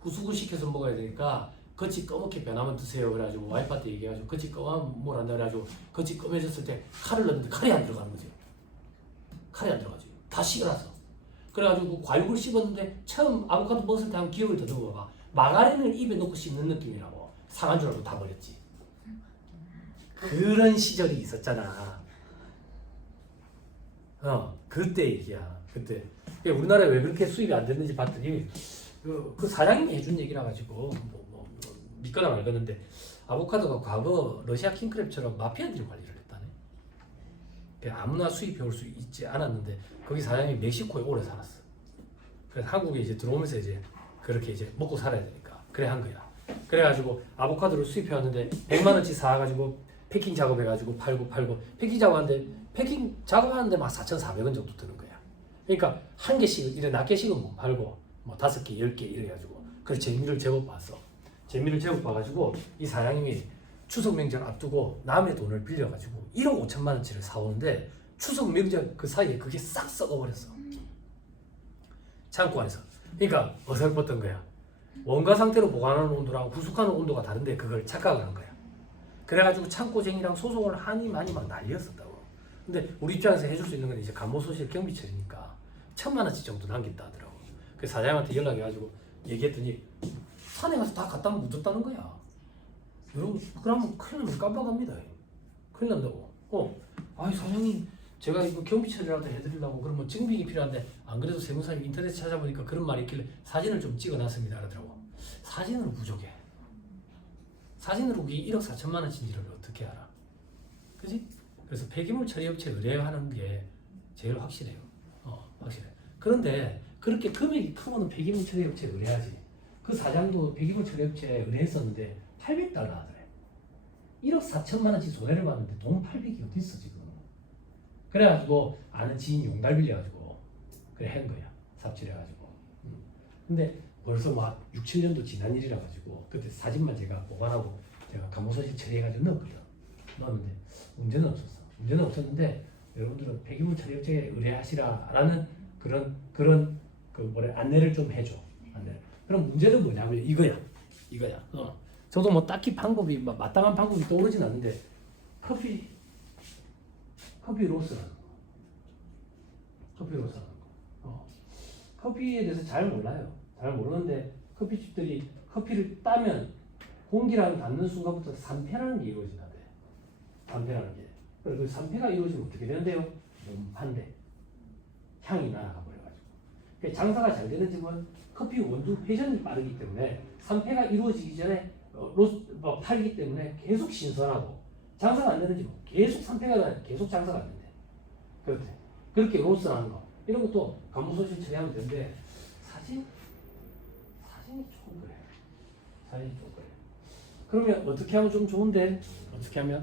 후숙을 시켜서 먹어야 되니까 겉이 검게 변하면 드세요. 그래가지고 와이프한테 얘기해가지고 겉이 검은 뭘 한다 그래가지고 겉이 검해졌을 때 칼을 넣는데 칼이 안 들어가는 거죠. 칼이 안 들어가죠. 다 식어라서. 그래가지고 과육을 씹었는데 처음 아보카도 먹었을 때 한 기억을 더듬어봐. 마가린을 입에 넣고 씹는 느낌이라고. 상한 줄 알고 다 버렸지. 그런 시절이 있었잖아. 그때 얘기야. 그때. 우리나라에 왜 그렇게 수입이 안 됐는지 봤더니 그 사장님이 해준 얘기라 가지고 믿거나 말거는데 아보카도가 과거 러시아 킹크랩처럼 마피아들이 관리를 했다네. 아무나 수입해 올 수 있지 않았는데 거기 사장님이 멕시코에 오래 살았어. 그래서 한국에 이제 들어오면서 이제 그렇게 이제 먹고 살아야 되니까 그래 한 거야. 그래가지고 아보카도를 수입해 왔는데 100만 원치 사가지고 패킹 작업해가지고 팔고 패킹 작업하는데 막 4,400원 정도 드는 거야. 그러니까 한 개씩 이래 낱개씩은 못 팔고 뭐 5개, 10개 이래가지고 그래서 재미를 제법 봤어. 재미를 제법 봐가지고 이 사장님이 추석 명절 앞두고 남의 돈을 빌려가지고 1억 5천만 원치를 사오는데 추석 명절 그 사이에 그게 싹 썩어버렸어. 창고 안에서. 그러니까 어설펐던 거야. 원가 상태로 보관하는 온도랑 후숙하는 온도가 다른데 그걸 착각을 한 거야. 그래가지고 창고쟁이랑 소송을 하니 많이 막 난리였었다고. 근데 우리 입장에서 해줄 수 있는 건 이제 감모소실 경비처리니까 1,000만 원치 정도 남긴다 하더라고. 그래서 사장님한테 연락해가지고 얘기했더니 산에 가서 다 갖다 묻었다는 거야. 여러분 그러면 큰일 나면 깜빡합니다. 큰일 난다고. 아이 사장님 제가 이거 경비 처리라도 해드리려고 그러면 증빙이 필요한데 안 그래도 세무사님 인터넷 찾아보니까 그런 말이 있길래 사진을 좀 찍어놨습니다 그러더라고. 사진으로 부족해. 사진으로 그게 1억 4천만 원인지를 어떻게 알아? 그지? 그래서 폐기물 처리업체 의뢰하는 게 제일 확실해요. 확실해. 그런데 그렇게 금액이 크면은 폐기물 처리업체 의뢰하지. 그 사장도 폐기물 처리업체에 의뢰했었는데 800달러 하더래. 1억 4천만 원치 손해를 봤는데 돈 800이 어디 있어 지금? 그래가지고 아는 지인 용달 빌려가지고 그래 한 거야. 삽질해가지고. 근데 벌써 막 6, 7년도 지난 일이라 가지고 그때 사진만 제가 보관하고 제가 감호소식 처리해가지고 넣었거든. 넣었는데 문제는 없었어. 문제는 없었는데 여러분들은 폐기물 처리업체에 의뢰하시라라는 그런 그 안내를 좀 해줘. 안내. 그럼 문제는 뭐냐면 이거야. 저도 뭐 딱히 방법이 마땅한 방법이 떠오르진 않는데 커피 로스라는 거. 커피 로스라는 거. 커피에 대해서 잘 몰라요. 잘 모르는데 커피집들이 커피를 따면 공기랑 닿는 순간부터 산패라는 게 이루어진다대. 산패라는 게. 그래서 그 산패가 이루어지면 어떻게 되는데요? 몸판대. 향이 날아가 버려가지고. 그러니까 장사가 잘 되는 집은 커피 원두 회전이 빠르기 때문에 산패가 이루어지기 전에 팔기 때문에 계속 신선하고 장사가 안 되는 집은 계속 산패가 나요. 계속 장사가 안 된대. 그렇대. 그렇게 로스하는 거. 이런 것도 감호소식 처리하면 되는데 사진이 조금 그래. 사진이 조금 그래. 그러면 어떻게 하면 좀 좋은데? 어떻게 하면?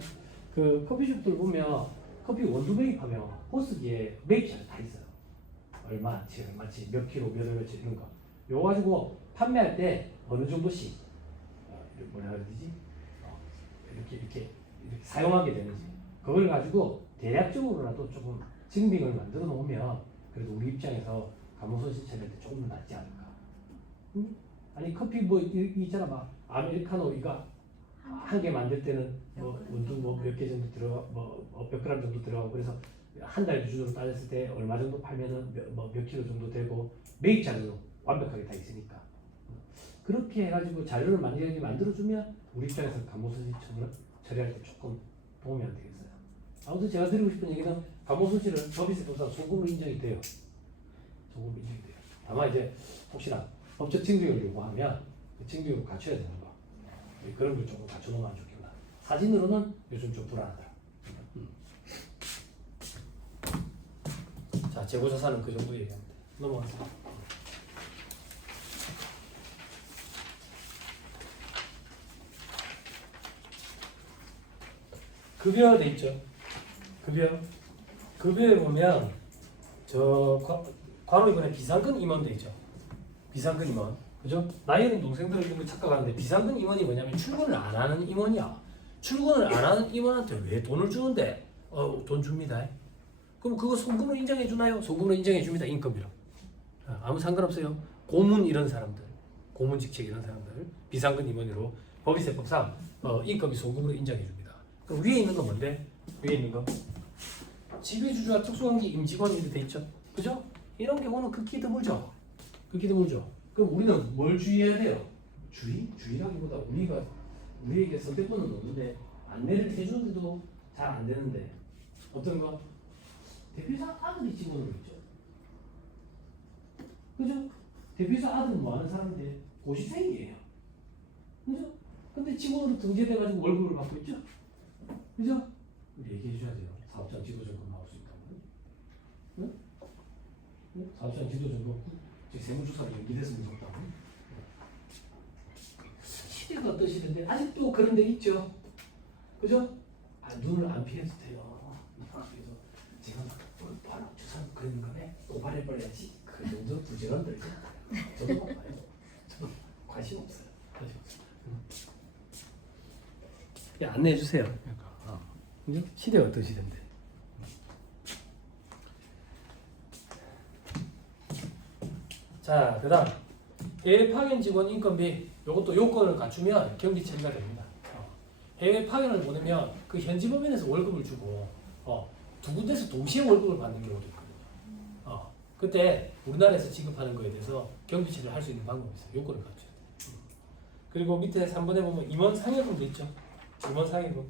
그 커피숍들 보면 커피 원두 매입하면 호스기에 매입자가 다 있어요. 얼마치, 몇 킬로, 몇 얼마치 이런 거. 요거 가지고 판매할 때 어느 정도씩 뭐라 해야 되지? 이렇게 사용하게 되는지 그걸 가지고 대략적으로라도 조금 증빙을 만들어 놓으면 그래도 우리 입장에서 감호소식 처리할 때 조금 더 낫지 않을까? 아니 커피 있잖아 막 아메리카노 이거 한 개 만들 때는 원두 몇 개 정도 들어가 몇 그램 정도 들어가고 그래서 한 달 기준으로 따졌을 때 얼마 정도 팔면은 몇 킬로 정도 되고 매입 자료도 완벽하게 다 있으니까 그렇게 해가지고 자료를 만들어주면 우리 입장에서 감호소식 처리할 때 조금 도움이 안 되겠어요. 아무튼 제가 드리고 싶은 얘기는 감호소식은 법인세법상 소급으로 인정이 돼요. 소급으로 인정이 돼요. 다만 이제 혹시나 법적 증빙을 요구하면 그 증빙을 갖춰야 되는 거. 그런 걸 조금 갖춰놓으면 좋겠다. 사진으로는 요즘 좀 불안하다. 자, 재고자산은 그 정도 얘기합니다. 넘어가세요. 급여 돼 있죠. 급여에 보면 과로 이번에 비상근 임원 돼 있죠. 비상근 임원, 그죠? 나이 어린 동생들 이런 거 착각하는데 비상근 임원이 뭐냐면 출근을 안 하는 임원이야. 출근을 안 하는 임원한테 왜 돈을 주는데? 돈 줍니다. 그럼 그거 소금으로 인정해 주나요? 소금으로 인정해 줍니다. 인건비로. 아무 상관없어요. 고문 이런 사람들, 고문 직책 이런 사람들 비상근 임원으로 법인세법상 인건비 소금으로 인정해 줍니다. 그럼 위에 있는 건 뭔데? 위에 있는 거 지배주주와 특수관계 임직원 이렇게 돼 있죠. 그죠? 이런 경우는 극히 드물죠. 그럼 우리는 뭘 주의해야 돼요? 주의라기보다 우리에게 선택권은 없는데 안내를 해주는데도 잘 안 되는데 어떤 거? 대표이사 아들이 직원으로 있죠. 그죠? 대표이사 아들은 뭐 하는 사람인데 고시생이에요. 그죠? 근데 직원으로 등재돼가지고 월급을 받고 있죠. 그죠? 우리 얘기해 줘야 돼요. 사업장 지도점검 나올 수 있다고. 응? 사업장 지도점검 세무조사를 연기됐으면 좋다고. 시대가 어떤 시대인데 아직도 그런 데 있죠. 그죠? 눈을 안 피해도 돼요. 그래서 지금 바로 주사 그런 거네. 고발해버려야지. 그 정도 부지런 들지 않아요. 저도 못 봐요. 저도 관심 없어요. 안내해 주세요. 그죠? 시대가 어떤 시대인데. 자, 그다음 해외 파견 직원 인건비 이것도 요건을 갖추면 경비 처리가 됩니다. 해외 파견을 보내면 그 현지 법인에서 월급을 주고 두 군데서 동시에 월급을 받는 경우도 있거든요. 그때 우리나라에서 지급하는 거에 대해서 경비처리를 할 수 있는 방법이 있어요. 요건을 갖춰야 돼. 그리고 밑에 3번에 보면 임원 상여금도 있죠. 임원 상여금.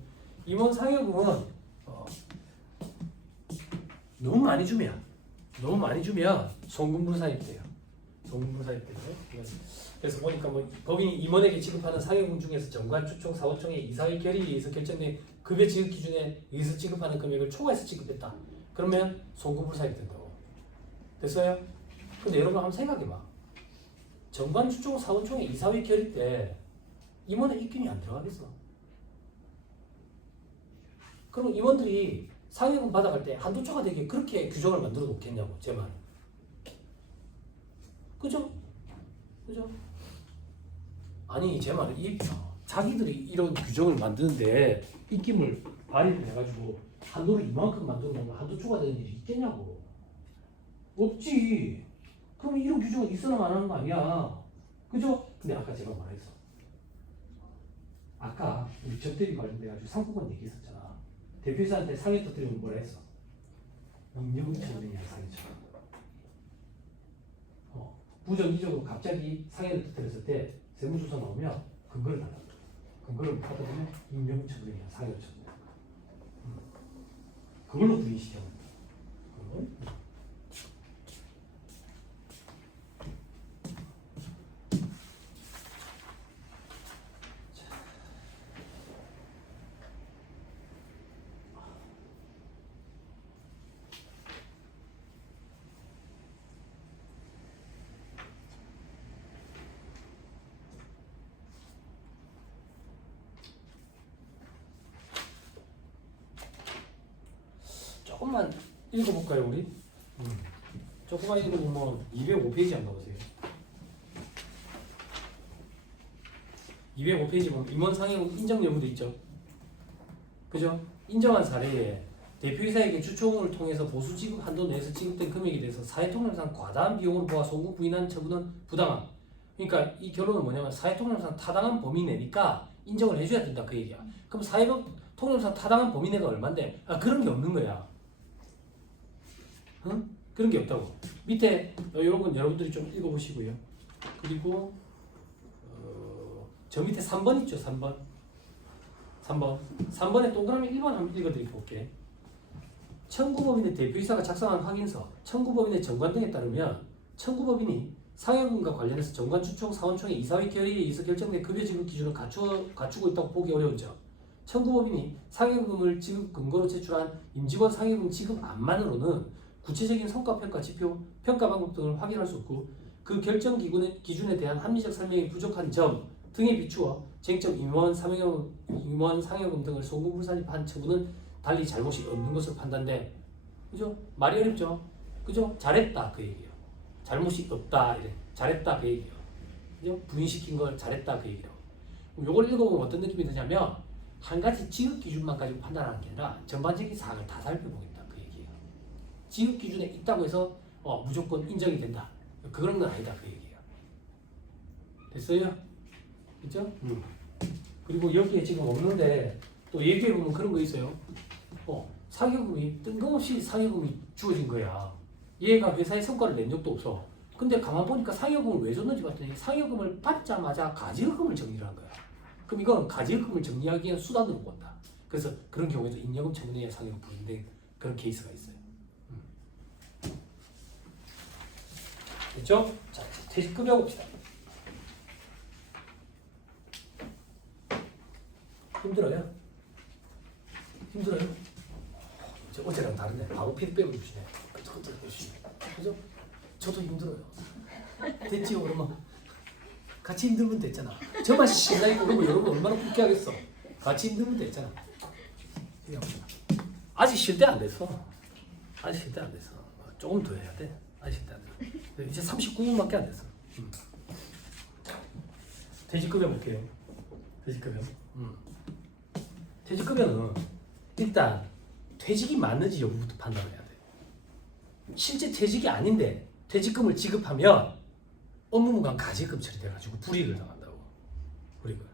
임원 상여금은 너무 많이 주면 송금불사입돼요. 송금불사입돼요. 그래서 보니까 뭐 법인이 임원에게 지급하는 상여금 중에서 정관, 추총, 사원총회, 이사회 결의에 의해서 결정된 급여 지급 기준에 의해서 지급하는 금액을 초과해서 지급했다. 그러면 송금불사입 된다고. 됐어요? 근데 여러분 한번 생각해봐. 정관, 추총, 사원총회, 이사회 결의 때 임원의 입김이 안 들어가겠어. 그럼 임원들이 상여금 받아갈 때 한도 초과되게 그렇게 규정을 만들어 놓겠냐고, 제 말은. 그죠? 그죠? 아니, 제 말은 자기들이 이런 규정을 만드는데 입김을 발휘를 해가지고 한도를 이만큼 만들어 놓으면 한도 초과되는 일이 있겠냐고. 없지. 그럼 이런 규정은 있어나 말하는 거 아니야. 그죠? 근데 아까 제가 말했어. 아까 우리 접대비 관련돼가지고 상품권 얘기했었잖아. 대표이사한테 상해 터뜨리면 뭐라 했어? 임명처분이야, 상해처분. 부정기적으로 갑자기 상해를 터뜨렸을 때 세무조사 나오면 근거를 달라고. 근거를 받아보면 임명처분이야, 상해처분. 그걸로 부인시켜. 조금만 읽어볼까요, 우리? 조금만 읽어보면 205페이지 한번 보세요. 205페이지 보면 임원 상여금 인정 여부도 있죠. 그죠? 인정한 사례에 대표이사에게 주총을 통해서 보수 지급 한도 내에서 지급된 금액에 대해서 사회통념상 과다한 비용으로 보아 송금 부인한 처분은 부당함. 그러니까 이 결론은 뭐냐면 사회통념상 타당한 범위 내니까 인정을 해줘야 된다, 그 얘기야. 그럼 사회통념상 타당한 범위 내가 얼만데? 그런 게 없는 거야. 응? 그런 게 없다고. 밑에 이런 건 여러분들이 좀 읽어보시고요. 그리고 저 밑에 3번 있죠. 3번에 동그라미 1번 한번 읽어드릴게. 청구법인의 대표이사가 작성한 확인서, 청구법인의 정관 등에 따르면 청구법인이 상여금과 관련해서 정관, 추총, 사원총회, 이사회 결의에 의해서 결정된 급여 지급 기준을 갖추고 있다고 보기 어려운 점. 청구법인이 상여금을 지급 근거로 제출한 임직원 상여금 지급 안만으로는 구체적인 성과평가 지표, 평가 방법 등을 확인할 수 없고 그 결정 기준에 대한 합리적 설명이 부족한 점 등에 비추어 쟁점 임원 상여금 등을 송금불산입한 처분은 달리 잘못이 없는 것으로 판단돼. 그죠? 말이 어렵죠? 그죠? 잘했다 그 얘기예요. 잘못이 없다 이래. 잘했다 그 얘기예요. 그죠? 부인시킨 걸 잘했다 그 얘기예요. 요걸 읽어보면 어떤 느낌이 드냐면 한 가지 지급 기준만 가지고 판단하는 게 아니라 전반적인 사항을 다 살펴보겠다 그 얘기예요. 지급 기준에 있다고 해서 무조건 인정이 된다. 그런 건 아니다 그 얘기예요. 됐어요? 그죠? 그리고 여기에 지금 없는데 또 얘기해 보면 그런 거 있어요. 상여금이 뜬금없이 상여금이 주어진 거야. 얘가 회사에 성과를 낸 적도 없어. 근데 가만 보니까 상여금을 왜 줬는지 봤더니 상여금을 받자마자 가지의금을 정리를 한 거야. 그럼 이건 가지의금을 정리하기 위한 수단으로 본다. 그래서 그런 경우에도 인여금 청구에 상여금 부인된 그런 케이스가 있어요. 됐죠? 자, 퇴직급여 봅시다. 힘들어요? 힘들어요? 어제랑 다르네. 바로 피드백을 주시네. 끄떡끄떡 해주시네. 그죠? 저도 힘들어요. 됐지요? 그러면 같이 힘들면 됐잖아. 저만 신나게 그러면 여러분 얼마나 불쾌하겠어. 같이 힘들면 됐잖아. 그냥 아직 쉴 때 안 됐어. 아직 쉴 때 안 됐어. 조금 더 해야 돼. 아직 쉴 때 안 됐어. 이제 39분밖에 안 됐어. 퇴직급여 볼게요. 퇴직급여. 퇴직급여는 일단 퇴직이 맞는지 여부부터 판단을 해야 돼. 실제 퇴직이 아닌데 퇴직금을 지급하면 업무무관 가지금 처리돼가지고 불이익을 당한다고. 불이익을.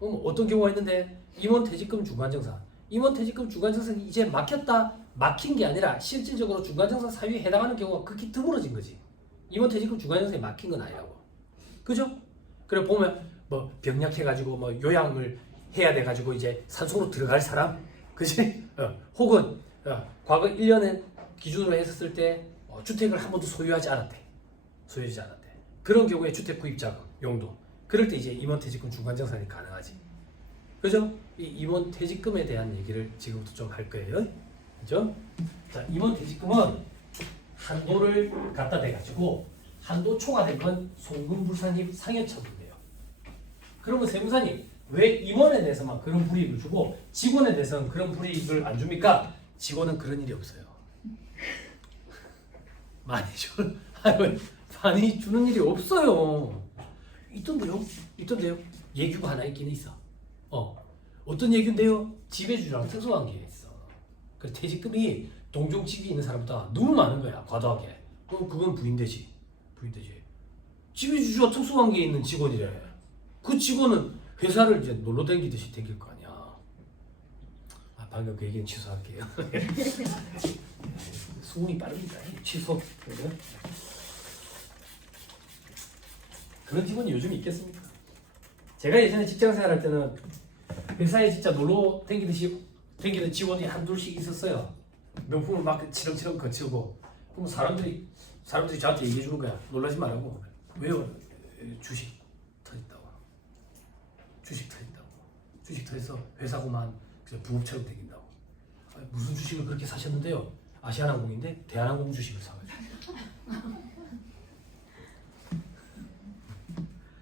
어떤 경우가 있는데 임원 퇴직금 중간정산. 임원 퇴직금 중간정산이 이제 막혔다. 막힌 게 아니라 실질적으로 중간정산 사유에 해당하는 경우가 극히 드물어진 거지. 임원퇴직금 중간정산이 막힌 건 아니라고. 그죠? 그래 보면 뭐 병약해가지고 뭐 요양을 해야 돼가지고 이제 산속으로 들어갈 사람, 그지? 혹은 과거 1년을 기준으로 했었을 때 주택을 한 번도 소유하지 않았대. 소유하지 않았대. 그런 경우에 주택 구입자금 용도. 그럴 때 이제 임원퇴직금 중간정산이 가능하지. 그죠? 이 임원퇴직금에 대한 얘기를 지금부터 좀 할 거예요. 그죠? 자, 임원퇴직금은 한도를 갖다 대가지고 한도 초과되면 송금불산입 상여처분돼요. 그러면 세무사님 왜 임원에 대해서만 그런 불이익을 주고 직원에 대해서는 그런 불이익을 안 줍니까? 직원은 그런 일이 없어요. 많이 주는 일이 없어요. 있던데요? 예규가 하나 있긴 있어. 어떤 예규인데요? 지배주랑 특수관계에 있어. 그 퇴직금이 동종직이 있는 사람보다 너무 많은 거야, 과도하게. 그건 부인되지. 지배주와 특수관계에 있는 직원이래. 그 직원은 회사를 이제 놀러 다니듯이 다닐 거 아니야. 방금 그 얘기는 취소할게요. 수긍이 빠릅니다. 취소. 그런 직원이 요즘 있겠습니까? 제가 예전에 직장생활 할 때는 회사에 진짜 놀러 다니는 직원이 한둘씩 있었어요. 명품을 막 치렁치렁 거치고. 그럼 사람들이 저한테 얘기해 주는 거야. 놀라지 말라고. 왜요? 주식 터졌다고. 주식 터져서 회사 그만 부업처럼 되긴다고. 무슨 주식을 그렇게 사셨는데요? 아시아나항공인데 대한항공 주식을 사가지고.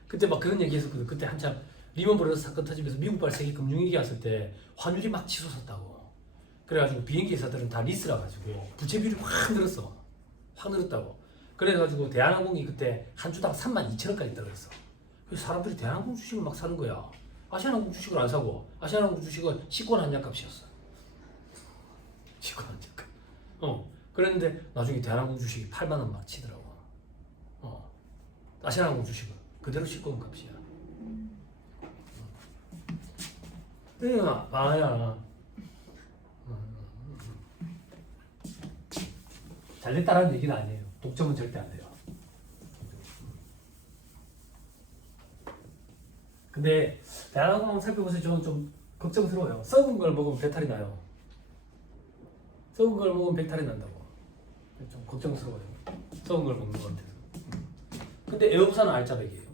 그때 막 그런 얘기 했었거든. 그때 한참 리먼 브러더스 사건 터지면서 미국발 세계 금융위기 왔을 때 환율이 막 치솟았다고. 그래가지고 비행기 회사들은 다 리스라 가지고 부채 비율이 확 늘었어. 확 늘었다고. 그래가지고 대한항공이 그때 한 주당 32,000원까지 떨어졌어. 그래서 사람들이 대한항공 주식을 막 사는 거야. 아시아나항공 주식을 안 사고 아시아나항공 주식은 식권 한 장값이었어. 식권 한 장값. 그랬는데 나중에 대한항공 주식이 8만 원 막 치더라고. 아시아나항공 주식은 그대로 식권 값이야. 아야. 잘됐다라는 얘기는 아니에요. 독점은 절대 안 돼요. 근데 대한항공 한번 살펴보세요. 저는 좀 걱정스러워요. 썩은 걸 먹으면 배탈이 나요. 썩은 걸 먹으면 배탈이 난다고. 좀 걱정스러워요. 썩은 걸 먹는 것 같아서. 근데 에어부산은 알짜배기예요.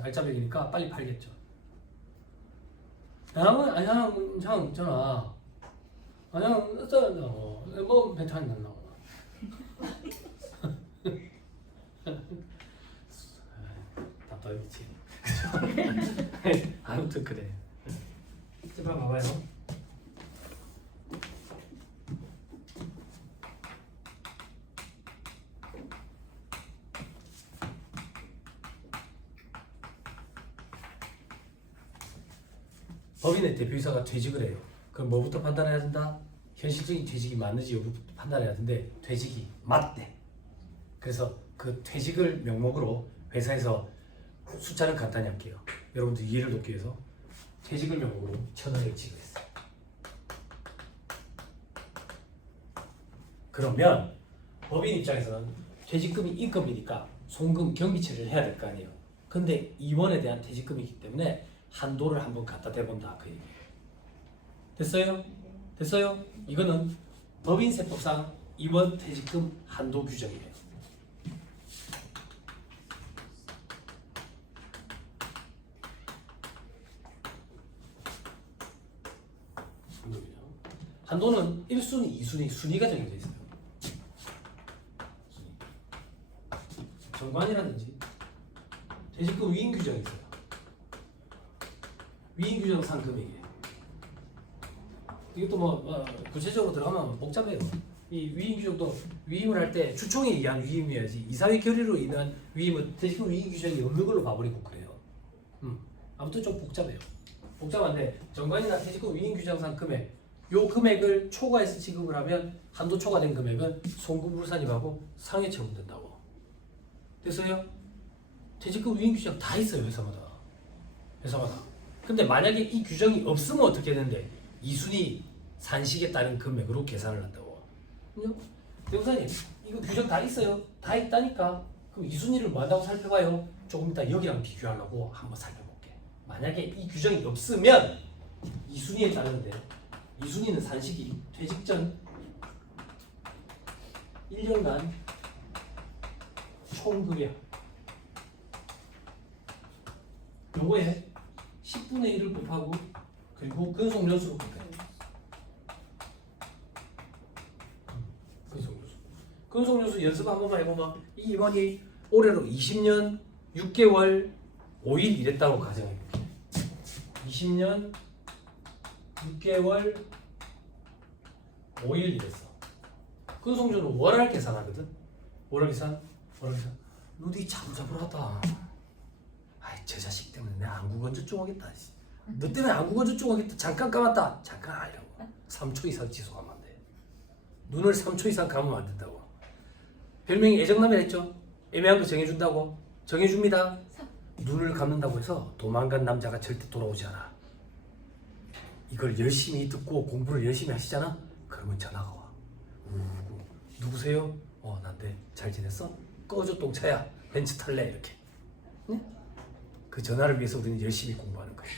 알짜배기니까 빨리 팔겠죠. 형 있잖아. 뭐 배탈이 났나? 답답했지. 아무튼 그래. 제발 봐봐요. 법인의 대표이사가 퇴직을 해요. 그럼 뭐부터 판단해야 된다? 현실적인 퇴직이 맞는지 여부부터 판단해야 되는데 퇴직이 맞대. 그래서 그 퇴직을 명목으로 회사에서 숫자는 간단히 할게요. 여러분들 이해를 돕기 위해서 퇴직을 명목으로 1,000원을 지급했어요. 그러면 법인 입장에서는 퇴직금이 인건비니까 송금 경비 처리를 해야 될 거 아니에요. 근데 임원에 대한 퇴직금이기 때문에 한도를 한번 갖다 대본다 그 얘기예요. 됐어요? 됐어요? 이거는 법인세법상 임원 퇴직금 한도 규정이에요. 한도는 1순위, 2순위, 순위가 정해져 있어요. 정관이라든지 퇴직금 위임 규정이 있어요. 위임 규정 상금액이에요. 이것도 뭐 구체적으로 들어가면 복잡해요. 이 위임 규정도 위임을 할 때 주총에 의한 위임이어야지 이사회 결의로 인한 위임은 퇴직금 위임 규정이 없는 걸로 봐버리고 그래요. 아무튼 좀 복잡해요. 복잡한데 정관이나 퇴직금 위임 규정상 금액 요 금액을 초과해서 지급을 하면 한도 초과된 금액은 송금불산입하고 상해 처분된다고. 됐어요? 퇴직금 위임 규정 다 있어요. 회사마다. 근데 만약에 이 규정이 없으면 어떻게 되는데 2순위, 산식에 따른 금액으로 계산을 한다고. 그죠? 대우사님 이거 규정 다 있어요. 다 있다니까. 그럼 이순위를 뭐 한다고 살펴봐요. 조금 이따 여기랑 비교하려고 한번 살펴볼게. 만약에 이 규정이 없으면 이순위에 따르는데 이순위는 산식이 퇴직 전 1년간 총급여 요거에 10분의 1을 곱하고 그리고 근속연수로 곱해요. 근속연수 연습 한 번만 해보면 이 임원이 올해로 20년 6개월 5일 일했다고 가정해볼게. 20년 6개월 5일 일했어. 근속연수는 월할 계산하거든. 월할 계산. 너네 잡으라다. 아이 저 자식 때문에 내가 안구건조 쫑하겠다. 너 때문에 안구건조 쫑하겠다. 잠깐 감았다. 잠깐 아니라고. 3초 이상 지속하면 안 돼. 눈을 3초 이상 감으면 안 된다고. 별명이 애정남이라 했죠. 애매한 거 정해준다고. 정해줍니다. 눈을 감는다고 해서 도망간 남자가 절대 돌아오지 않아. 이걸 열심히 듣고 공부를 열심히 하시잖아. 그러면 전화가 와. 누구세요? 난데 잘 지냈어? 꺼져 똥차야. 벤츠 탈래 이렇게. 응? 그 전화를 위해서 우리는 열심히 공부하는 거예요.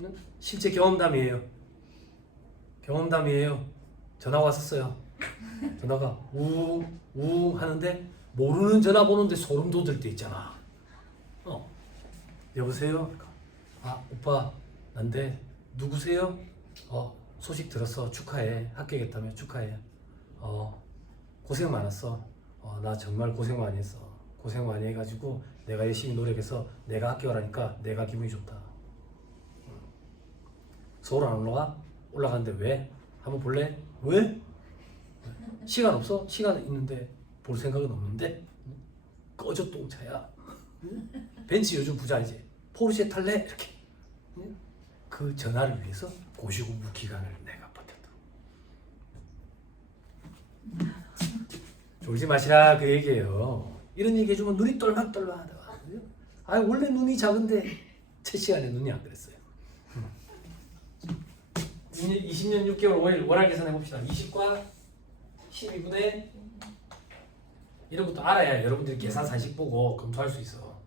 응? 실제 경험담이에요. 전화가 왔었어요. 전화가 우웅 하는데 모르는 전화번호인데 소름 돋을 때 있잖아. 여보세요? 아 오빠 난데 누구세요? 소식 들었어. 축하해. 합격했다며 축하해. 고생 많았어. 나 정말 고생 많이 했어. 고생 많이 해가지고 내가 열심히 노력해서 내가 합격을 하니까 내가 기분이 좋다. 서울 안 올라가? 올라가는데 왜? 한번 볼래? 왜? 시간 없어? 시간 있는데 볼 생각은 없는데? 꺼져 똥차야. 벤츠 요즘 부자 아니지? 포르쉐 탈래? 이렇게. 그 전화를 위해서 고시공부 기간을 내가 버텼다. 졸지 마시라 그 얘기예요. 이런 얘기 해주면 눈이 똘망똘망하다. 원래 눈이 작은데 첫 시간에 눈이 안 그랬어요. 20년 6개월 5일 월할 계산해 봅시다. 20과 12분의 이런 것도 알아야 여러분들이 계산 산식 보고 검토할 수 있어.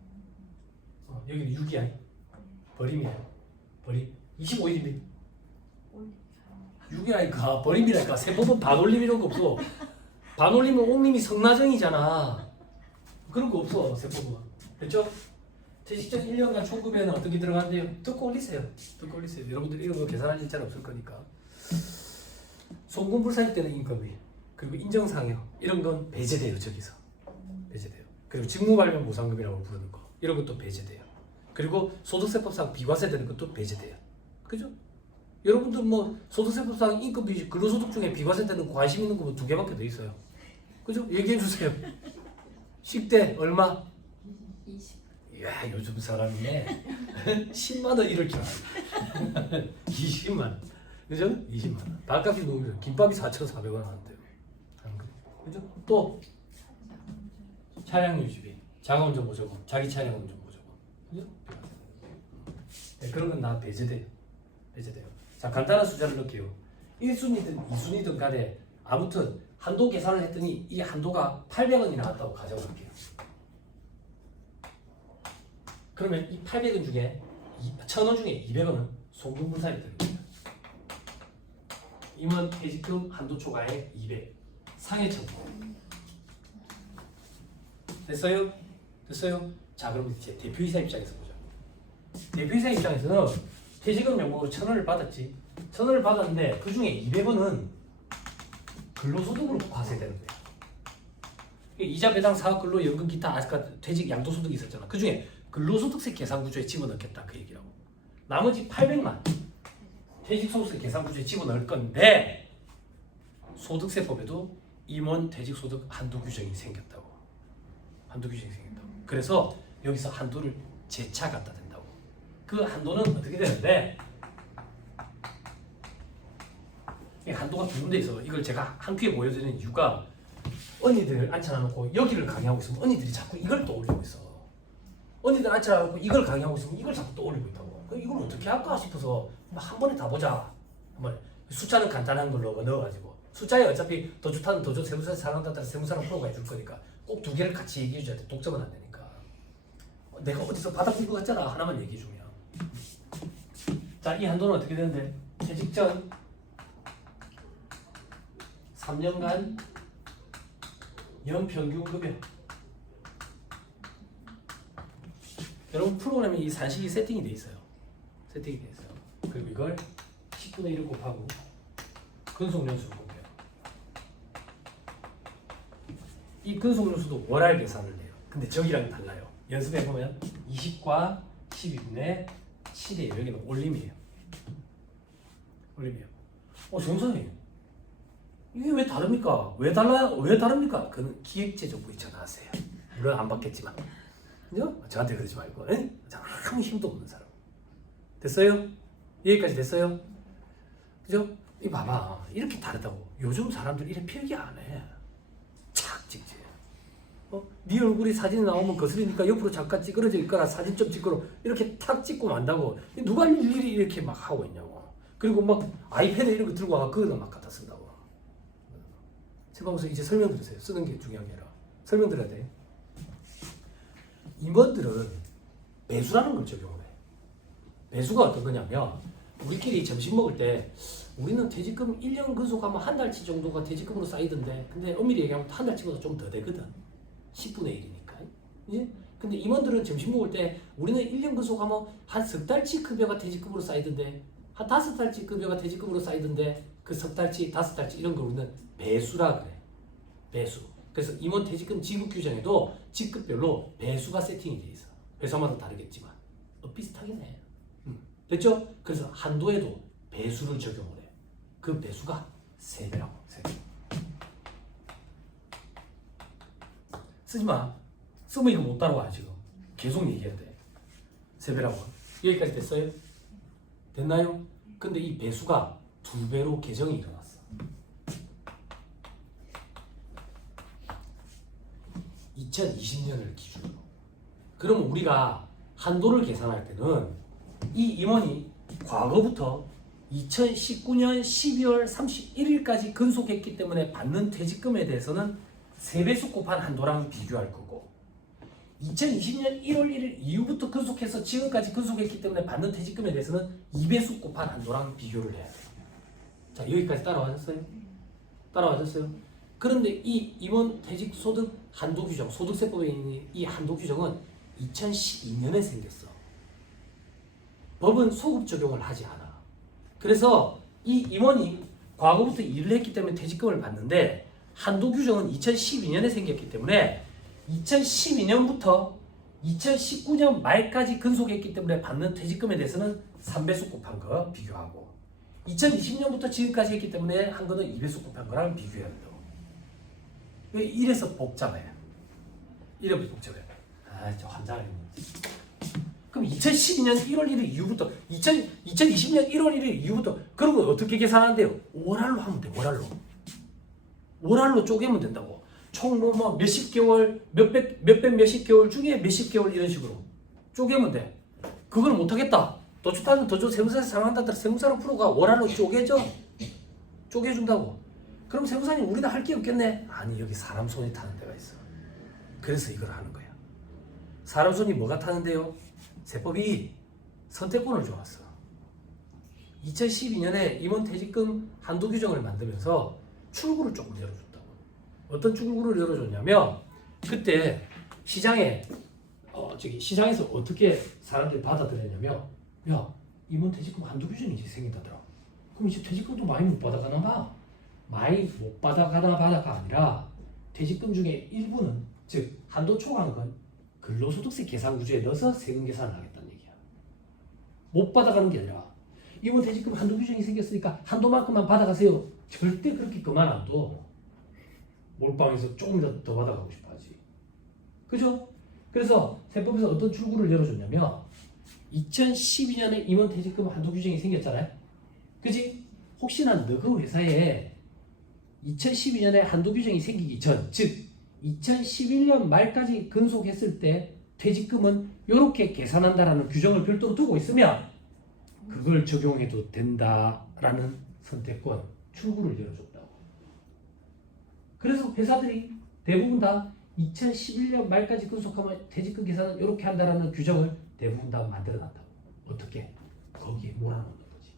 여기는 6이야. 버림이에요. 버림. 25일인데 6이라니까 버림이라니까. 세법은 반올림 이런 거 없어. 반올림은 옹림이 성나정이잖아. 그런 거 없어 세법은. 됐죠? 퇴직전 1년간 총급여는 어떤 게 들어가는데요? 듣고 올리세요. 여러분들 이런 거 계산할 일자는 없을 거니까. 송금불사일 때는 인건비 그리고 인정상여 이런 건 배제돼요. 저기서 배제돼요. 그리고 직무발명 보상금이라고 부르는 거 이런 것도 배제돼요. 그리고 소득세법상 비과세되는 것도 배제돼요. 그죠? 여러분들 뭐 소득세법상 인건비 근로소득 중에 비과세되는 거 관심 있는 거 뭐 2개밖에 더 있어요. 그죠? 얘기해 주세요. 식대 얼마? 20. 야 요즘 사람이네. 10만 원 이럴 줄 알아. 20만 원. 그죠? 20만 원. 밥값이 너무 비싸. 김밥이 4,400원 하는데요. 그죠? 또 차량 유지비, 자가운전 보조금, 자기 차량 운전 보조금. 그죠? 네, 그런 건 다 배제돼요. 자 간단한 숫자를 넣을게요. 1순위든 2순위든 간에 아무튼 한도 계산을 했더니 이 한도가 800원이 나왔다고 가정할게요. 그러면 이 800원 중에 1,000원 중에 200원은 송금분사에 들어갑니다. 임원 퇴직금 한도 초과에 200 상해 처분. 됐어요? 자 그럼 이제 대표이사 입장에서 보자. 대표이사 입장에서는 퇴직금 명목으로 1,000원을 받았지. 1,000원을 받았는데 그 중에 200원은 근로소득으로 과세되는 거예요. 이자 배당 사업 근로 연금 기타 아까 퇴직 양도소득이 있었잖아. 그 중에 근로소득세 계산 구조에 집어넣겠다 그 얘기라고. 나머지 800만 퇴직소득세 계산 구조에 집어넣을 건데 소득세법에도 임원 퇴직소득 한도 규정이 생겼다고. 그래서 여기서 한도를 재차 갖다 댄다고. 그 한도는 어떻게 되는데 이 한도가 두 군데 있어. 이걸 제가 한 큐에 보여드리는 이유가 언니들을 앉혀놓고 여기를 강의하고 있으면 언니들이 자꾸 이걸 떠올리고 있어. 언니들 앉혀놓고 이걸 강의하고 있으면 이걸 자꾸 떠올리고 있다고. 그럼 이걸 어떻게 할까 싶어서 한 번에 다 보자. 한번 숫자는 간단한 걸로 넣어가지고 숫자에 어차피 도주타는 도주 세무사 사랑한다 세무사랑 프로가 해줄 거니까 꼭 두 개를 같이 얘기해 줘야 돼. 독점은 안 되니까. 내가 어디서 받아본 것 같잖아. 하나만 얘기해 주면. 자, 이 한도는 어떻게 되는데? 퇴직 전 3년간 연평균 급여. 여러분 프로그램에 이 산식이 세팅이 돼 있어요. 세팅이 돼 있어요. 그리고 이걸 10분의 1을 곱하고 근속연수를 곱해요. 이 근속연수도 월할 계산을 해요. 근데 저기랑 달라요. 연습해 보면 20과 12분의 7이에요. 여기는 올림이에요. 올림이에요. 정선생님, 이게 왜 다릅니까? 왜 다릅니까? 그는 기획재정부에 전화하세요. 물론 안 받겠지만, 그죠? 저한테 그러지 말고, 아무 힘도 없는 사람. 됐어요? 여기까지 됐어요? 그죠? 이 봐봐, 이렇게 다르다고. 요즘 사람들 이렇게 필기 안 해. 착 찍지. 네 얼굴이 사진에 나오면 거슬리니까 옆으로 잠깐 찌그러져 있거나 사진 좀 찍고 이렇게 탁 찍고 만다고. 누가 일일이 이렇게 막 하고 있냐고. 그리고 막 아이패드 이런 거 들고 와 그거는 막 갖다 쓴다고. 제방에서 이제 설명 드리세요. 쓰는 게 중요한 게 아니라 설명 드려야 돼. 임원들은 배수라는 걸 적용을 해. 배수가 어떤 거냐면 우리끼리 점심 먹을 때 우리는 퇴직금 1년 근속하면 한 달치 정도가 퇴직금으로 쌓이던데 근데 엄밀히 얘기하면 한 달치보다 좀 더 되거든. 10분의 1이니까. 예? 근데 임원들은 점심 먹을 때 우리는 1년 근속하면 한 석 달치 급여가 퇴직금으로 쌓이던데 한 5달치 급여가 퇴직금으로 쌓이던데 그 석 달치, 5달치 이런 거 우리는 배수라 그래. 배수. 그래서 임원 퇴직금 지급 규정에도 직급별로 배수가 세팅이 돼 있어. 회사마다 다르겠지만 비슷하긴 해. 됐죠? 그래서 한도에도 배수를 적용을 해. 그 배수가 3배라고. 3배. 쓰지 마. 쓰면 이거 못 따라와 지금. 계속 얘기해야 돼. 3배라고. 여기까지 됐어요? 됐나요? 근데 이 배수가 2배로 개정이 일어났어. 2020년을 기준으로. 그럼 우리가 한도를 계산할 때는 이 임원이 과거부터 2019년 12월 31일까지 근속했기 때문에 받는 퇴직금에 대해서는 3배수 곱한 한도랑 비교할 거고 2020년 1월 1일 이후부터 근속해서 지금까지 근속했기 때문에 받는 퇴직금에 대해서는 2배수 곱한 한도랑 비교를 해야 돼요. 자, 여기까지 따라와셨어요? 따라와셨어요? 그런데 이 임원 퇴직 소득 한도 규정, 소득세법에 있는 이 한도 규정은 2012년에 생겼어. 법은 소급 적용을 하지 않아. 그래서 이 임원이 과거부터 일을 했기 때문에 퇴직금을 받는데 한도 규정은 2012년에 생겼기 때문에 2012년부터 2019년 말까지 근속했기 때문에 받는 퇴직금에 대해서는 3배수 곱한 거 비교하고 2020년부터 지금까지 했기 때문에 한 거는 2배수 곱한 거랑 비교해야 된다고. 왜 이래서 복잡해. 이래서 복잡해. 저 환장하네. 그럼 2012년 1월 1일 이후부터 2020년 1월 1일 이후부터 그런 거 어떻게 계산하는데요? 월할로 하면 돼. 월할로 쪼개면 된다고. 총 뭐 몇십 개월, 몇십 개월 중에 몇십 개월 이런 식으로 쪼개면 돼. 그걸 못 하겠다. 도주타는 도주 세무사에서 사용한다. 세무사로 프로가 월할로 쪼개준다고. 그럼 세무사님 우리는 할 게 없겠네. 아니 여기 사람 손이 타는 데가 있어. 그래서 이걸 하는 거야. 사람 손이 뭐가 타는데요? 세법이 선택권을 줘왔어. 2012년에 임원 퇴직금 한도 규정을 만들면서 출구를 조금 열어줬다고. 어떤 출구를 열어줬냐면 그때 시장에서 어떻게 사람들이 받아들였냐면 야 임원 퇴직금 한도 규정이 이제 생긴다더라. 그럼 이제 퇴직금도 많이 못 받아가나 봐. 많이 못 받아가나 봐가 아니라 퇴직금 중에 일부는 즉 한도 초과한 건 근로소득세 계산 구조에 넣어서 세금 계산을 하겠다는 얘기야. 못 받아가는 게 아니라 이번 퇴직금 한도 규정이 생겼으니까 한도만큼만 받아가세요. 절대 그렇게 그만 안 둬. 몰빵해서 조금이라도 더 받아가고 싶어 하지. 그죠? 그래서 세법에서 어떤 출구를 열어줬냐면 2012년에 임원 퇴직금 한도 규정이 생겼잖아요. 그지? 혹시나 너 그 회사에 2012년에 한도 규정이 생기기 전, 즉 2011년 말까지 근속했을 때 퇴직금은 이렇게 계산한다라는 규정을 별도로 두고 있으면 그걸 적용해도 된다라는 선택권, 출구를 열어줬다고. 그래서 회사들이 대부분 다 2011년 말까지 근속하면 퇴직금 계산은 이렇게 한다라는 규정을 대부분 다 만들어놨다고. 어떻게? 거기에 몰아넣는 거지.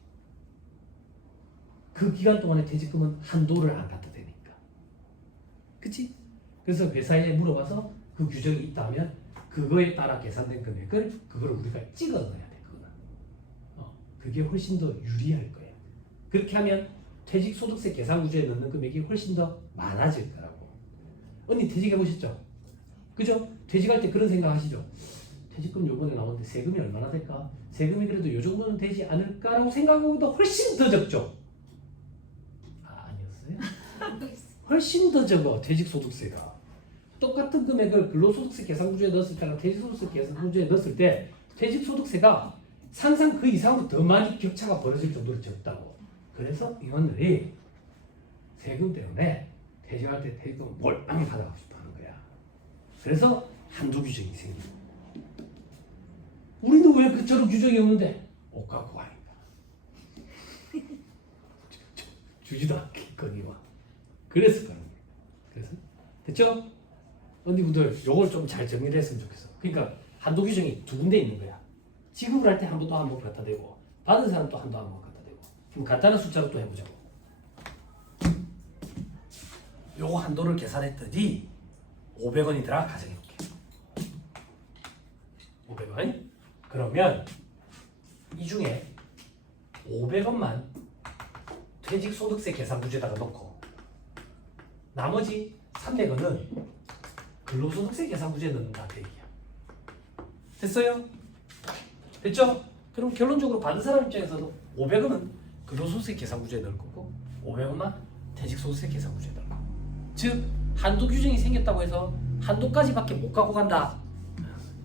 그 기간 동안에 퇴직금은 한도를 안 갖다 대니까. 그치? 그래서 회사에 물어봐서 그 규정이 있다면 그거에 따라 계산된 금액을 그걸 우리가 찍어 넣어야 돼. 그거는. 그게 훨씬 더 유리할 거야. 그렇게 하면 퇴직소득세 계산 구조에 넣는 금액이 훨씬 더 많아질 거라고. 언니 퇴직해 보셨죠? 그죠? 퇴직할 때 그런 생각 하시죠? 퇴직금 요번에 나오는데 세금이 얼마나 될까? 세금이 그래도 요 정도는 되지 않을까라고 생각하고도 훨씬 더 적죠? 아니었어요? 훨씬 더 적어 퇴직소득세가. 똑같은 금액을 근로소득세 계산 구조에 넣었을 때랑 퇴직소득세 계산 구조에 넣었을 때 퇴직소득세가 상상 그 이상으로 더 많이 격차가 벌어질 정도로 적다고. 그래서 임원들이 세금 때문에 퇴직할 때 퇴직금 몰빵히 받아가고 싶어 하는 거야. 그래서 한도 규정이 생기고. 우리는 왜 그처럼 규정이 없는데? 옷 갖고 가니까. 주지도 않겠거니와. 그래서 그런 거야. 그래서 됐죠? 언니분들 요걸 좀 잘 정리를 했으면 좋겠어. 그러니까 한도 규정이 두 군데 있는 거야. 지급을 할 때 한도 한번 갖다 대고 받은 사람 또 한도 한번 갖다 대고. 그럼 간단한 숫자로 또 해보자고. 요거 한도를 계산했더니 500원이더라 가정해볼게. 500원. 그러면 이 중에 500원만 퇴직소득세 계산 구조에다가 넣고 나머지 300원은 근로소득세 계산 구조에 넣는다 그 얘기야. 됐어요? 됐죠? 그럼 결론적으로 받은 사람 입장에서도 500원은 근로소득세 계산 구조에 넣을 거고 500원만 퇴직소득세 계산 구조에 넣을 거고. 즉 한도 규정이 생겼다고 해서 한도까지밖에 못 갖고 간다.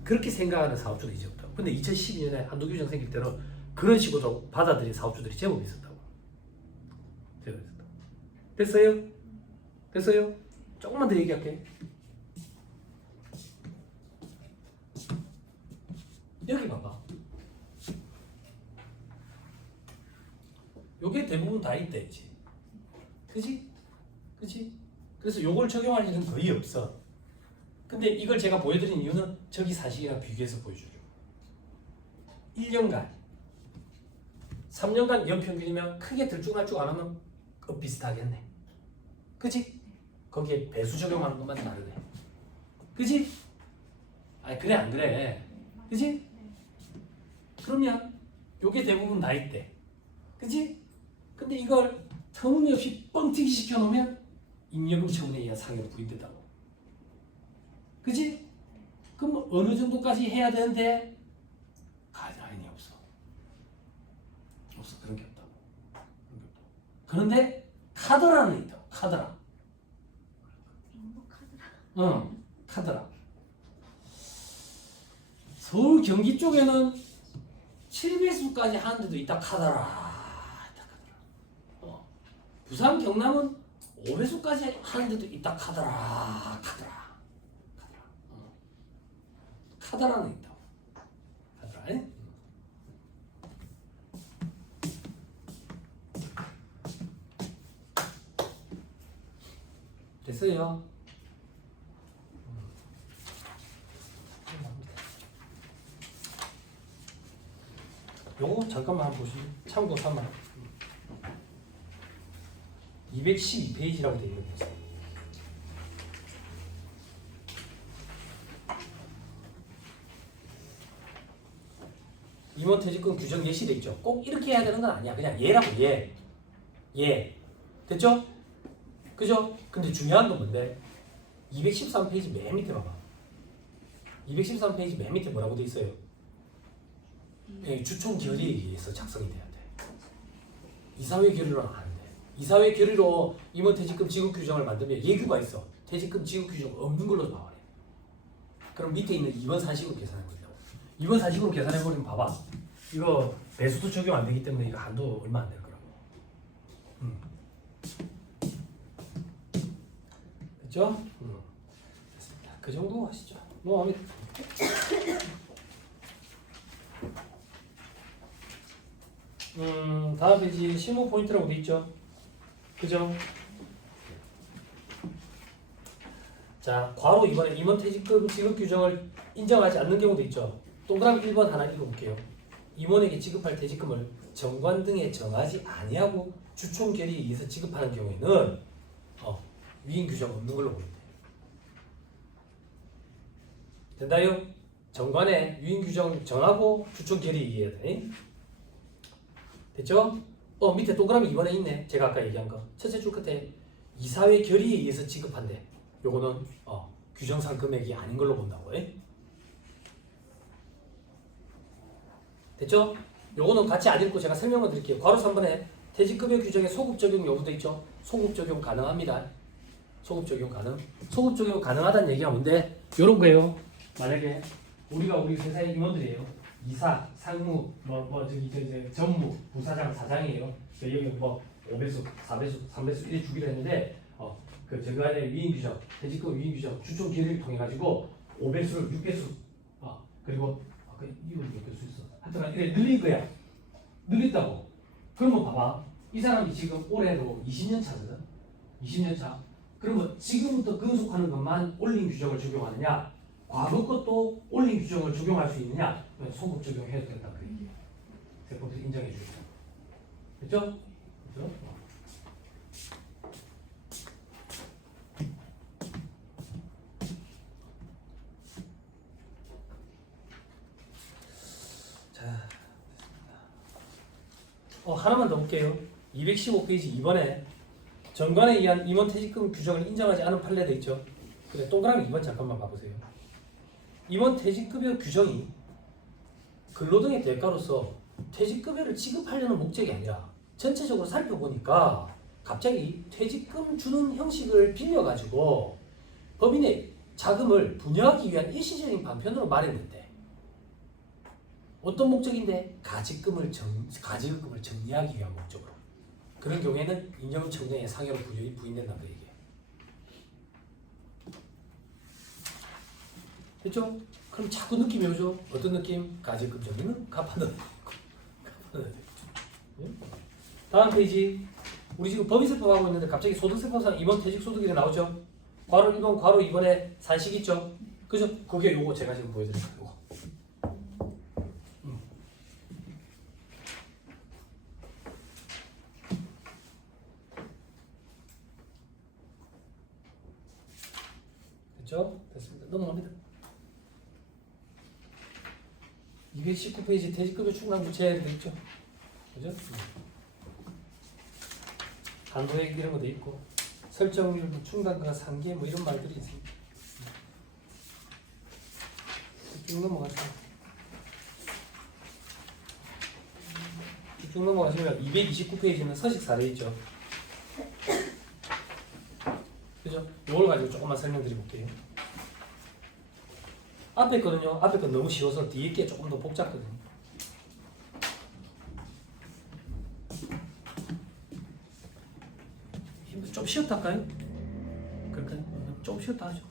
그렇게 생각하는 사업주도 이제 없다고. 근데 2012년에 한도 규정 생길 때는 그런 식으로 받아들인 사업주들이 제법 있었다고. 됐어요? 됐어요? 조금만 더 얘기할게. 여기 봐봐. 요게 대부분 다 있다 했지. 그지? 그지? 그래서 요걸 적용할 일은 거의 없어. 근데 이걸 제가 보여드린 이유는 저기 사실이랑 비교해서 보여주죠. 1년간 3년간 연평균이면 크게 들쭉날쭉 안 하면 비슷하겠네. 그치? 거기에 배수 적용하는 것만 다르네. 그치? 아니 그래 안 그래? 그치? 그러면 요게 대부분 다 있대. 그치? 근데 이걸 터무니없이 뻥튀기 시켜놓으면 임력요청에 의한 상여로 부인된다고. 그치? 그럼 어느 정도까지 해야 되는데 가이드라인이 없어. 없어. 그런 게 없다고. 그런데 카더라는 있다고. 카더라. 카더라. 서울 경기 쪽에는 7배수까지 하는 데도 있다 카더라. 부산 경남은 5배수까지 하는 데도 있다 카더라. 카더라는 있다고. 카더라. 됐어요. 요거 잠깐만 한번 보시죠. 참고 삼아. 212페이지라고 되어 있거든요. 임원퇴직금 규정 예시돼 있죠. 꼭 이렇게 해야 되는 건 아니야. 그냥 얘라고 얘. 됐죠? 그죠? 근데 중요한 건 뭔데? 213페이지 맨 밑에 봐봐. 213페이지 맨 밑에 뭐라고 돼 있어요? 주총 결의에 의해서 작성이 돼야 돼. 이사회 결의로는 안 돼. 이사회 결의로 임원퇴직금 지급 규정을 만들면 예규가 있어. 퇴직금 지급 규정 없는 걸로 나와요. 그럼 밑에 있는 2번 산식으로 계산해버리라고. 2번 산식으로 계산해버리면 봐봐. 이거 배수도 적용 안 되기 때문에 이거 한도 얼마 안 될 거라고. 됐죠? 됐습니다. 그 정도 하시죠. 뭐 다음 페이지 실무 포인트라고 돼 있죠. 그죠? 자, 괄호 2번에 임원 퇴직금 지급 규정을 인정하지 않는 경우도 있죠. 동그라미 1번 하나 읽어볼게요. 임원에게 지급할 퇴직금을 정관 등에 정하지 아니하고 주총 결의에 의해서 지급하는 경우에는 위임 규정 없는 걸로 보이는데. 된다요? 정관에 위임 규정 정하고 주총 결의에 의해야 돼. 됐죠? 밑에 동그라미 2번에 있네. 제가 아까 얘기한 거. 첫째 줄 끝에 이사회 결의에 의해서 지급한대. 요거는 규정상 금액이 아닌 걸로 본다고. 됐죠? 요거는 같이 안 읽고 제가 설명을 드릴게요. 괄호 3번에 퇴직급여 규정에 소급 적용 여부도 있죠. 소급 적용 가능합니다. 소급 적용 가능. 소급 적용 가능하다는 얘기가 뭔데? 요런 거예요. 만약에 우리 회사의 임원들이에요. 이사, 상무, 전무, 부사장, 사장이에요. 여기 5배수, 4배수, 3배수 이렇게 주기로 했는데 그 안에 위임 규정, 퇴직금 위임 규정, 주총 결의를 통해 가지고 5배수를 6배수, 그리고 이거 몇 배수 있어. 하여튼 이렇게 늘린 거야. 늘렸다고. 그러면 봐봐. 이 사람이 지금 올해로 20년 차거든. 20년 차. 그러면 지금부터 근속하는 것만 올린 규정을 적용하느냐? 과거 것도 올린 규정을 적용할 수 있느냐? 소급 적용해야 된다 그 얘기예요. 세포트 인정해 주죠. 됐죠? 그죠? 자, 하나만 더 볼게요. 215페이지 2번에 정관에 의한 임원 퇴직금 규정을 인정하지 않은 판례도 있죠. 그래, 동그라미 2번 잠깐만 봐보세요. 임원 퇴직급여 규정이 근로등의 대가로서 퇴직급여를 지급하려는 목적이 아니라 전체적으로 살펴보니까 갑자기 퇴직금 주는 형식을 빌려가지고 법인의 자금을 분여하기 위한 일시적인 방편으로 마련했대. 어떤 목적인데? 가지급금을 정리하기 위한 목적으로. 그런 경우에는 임금청정의 상여로 부인된다는 얘기예요. 됐죠? 그럼 자꾸 느낌이 오죠? 어떤 느낌? 가지급 정리는 갚아넣어야 되겠죠. 다음 페이지. 우리 지금 법인세법 하고 있는데 갑자기 소득세법상 임원 퇴직소득이 나오죠? 괄호 1번, 괄호 2번에 산식 있죠? 그죠? 그게 요거 제가 지금 보여드릴 거예요. 요거. 됐죠? 됐습니다. 넘어갑니다. 219페이지 퇴직급여 충당 구체에 돼 있죠? 그죠? 한도액 이런 거 돼 있고 설정률, 충당가 상계 뭐 이런 말들이 있습니다. 쭉 넘어가세요. 쭉 넘어가시면 229페이지는 서식 사례 있죠? 그죠? 이걸 가지고 조금만 설명드려볼게요. 앞에 거는요, 앞에 건 너무 쉬워서 뒤에 게 조금 더 복잡거든요. 좀 쉬었다 할까요? 그럴까요? 좀 쉬었다 하죠.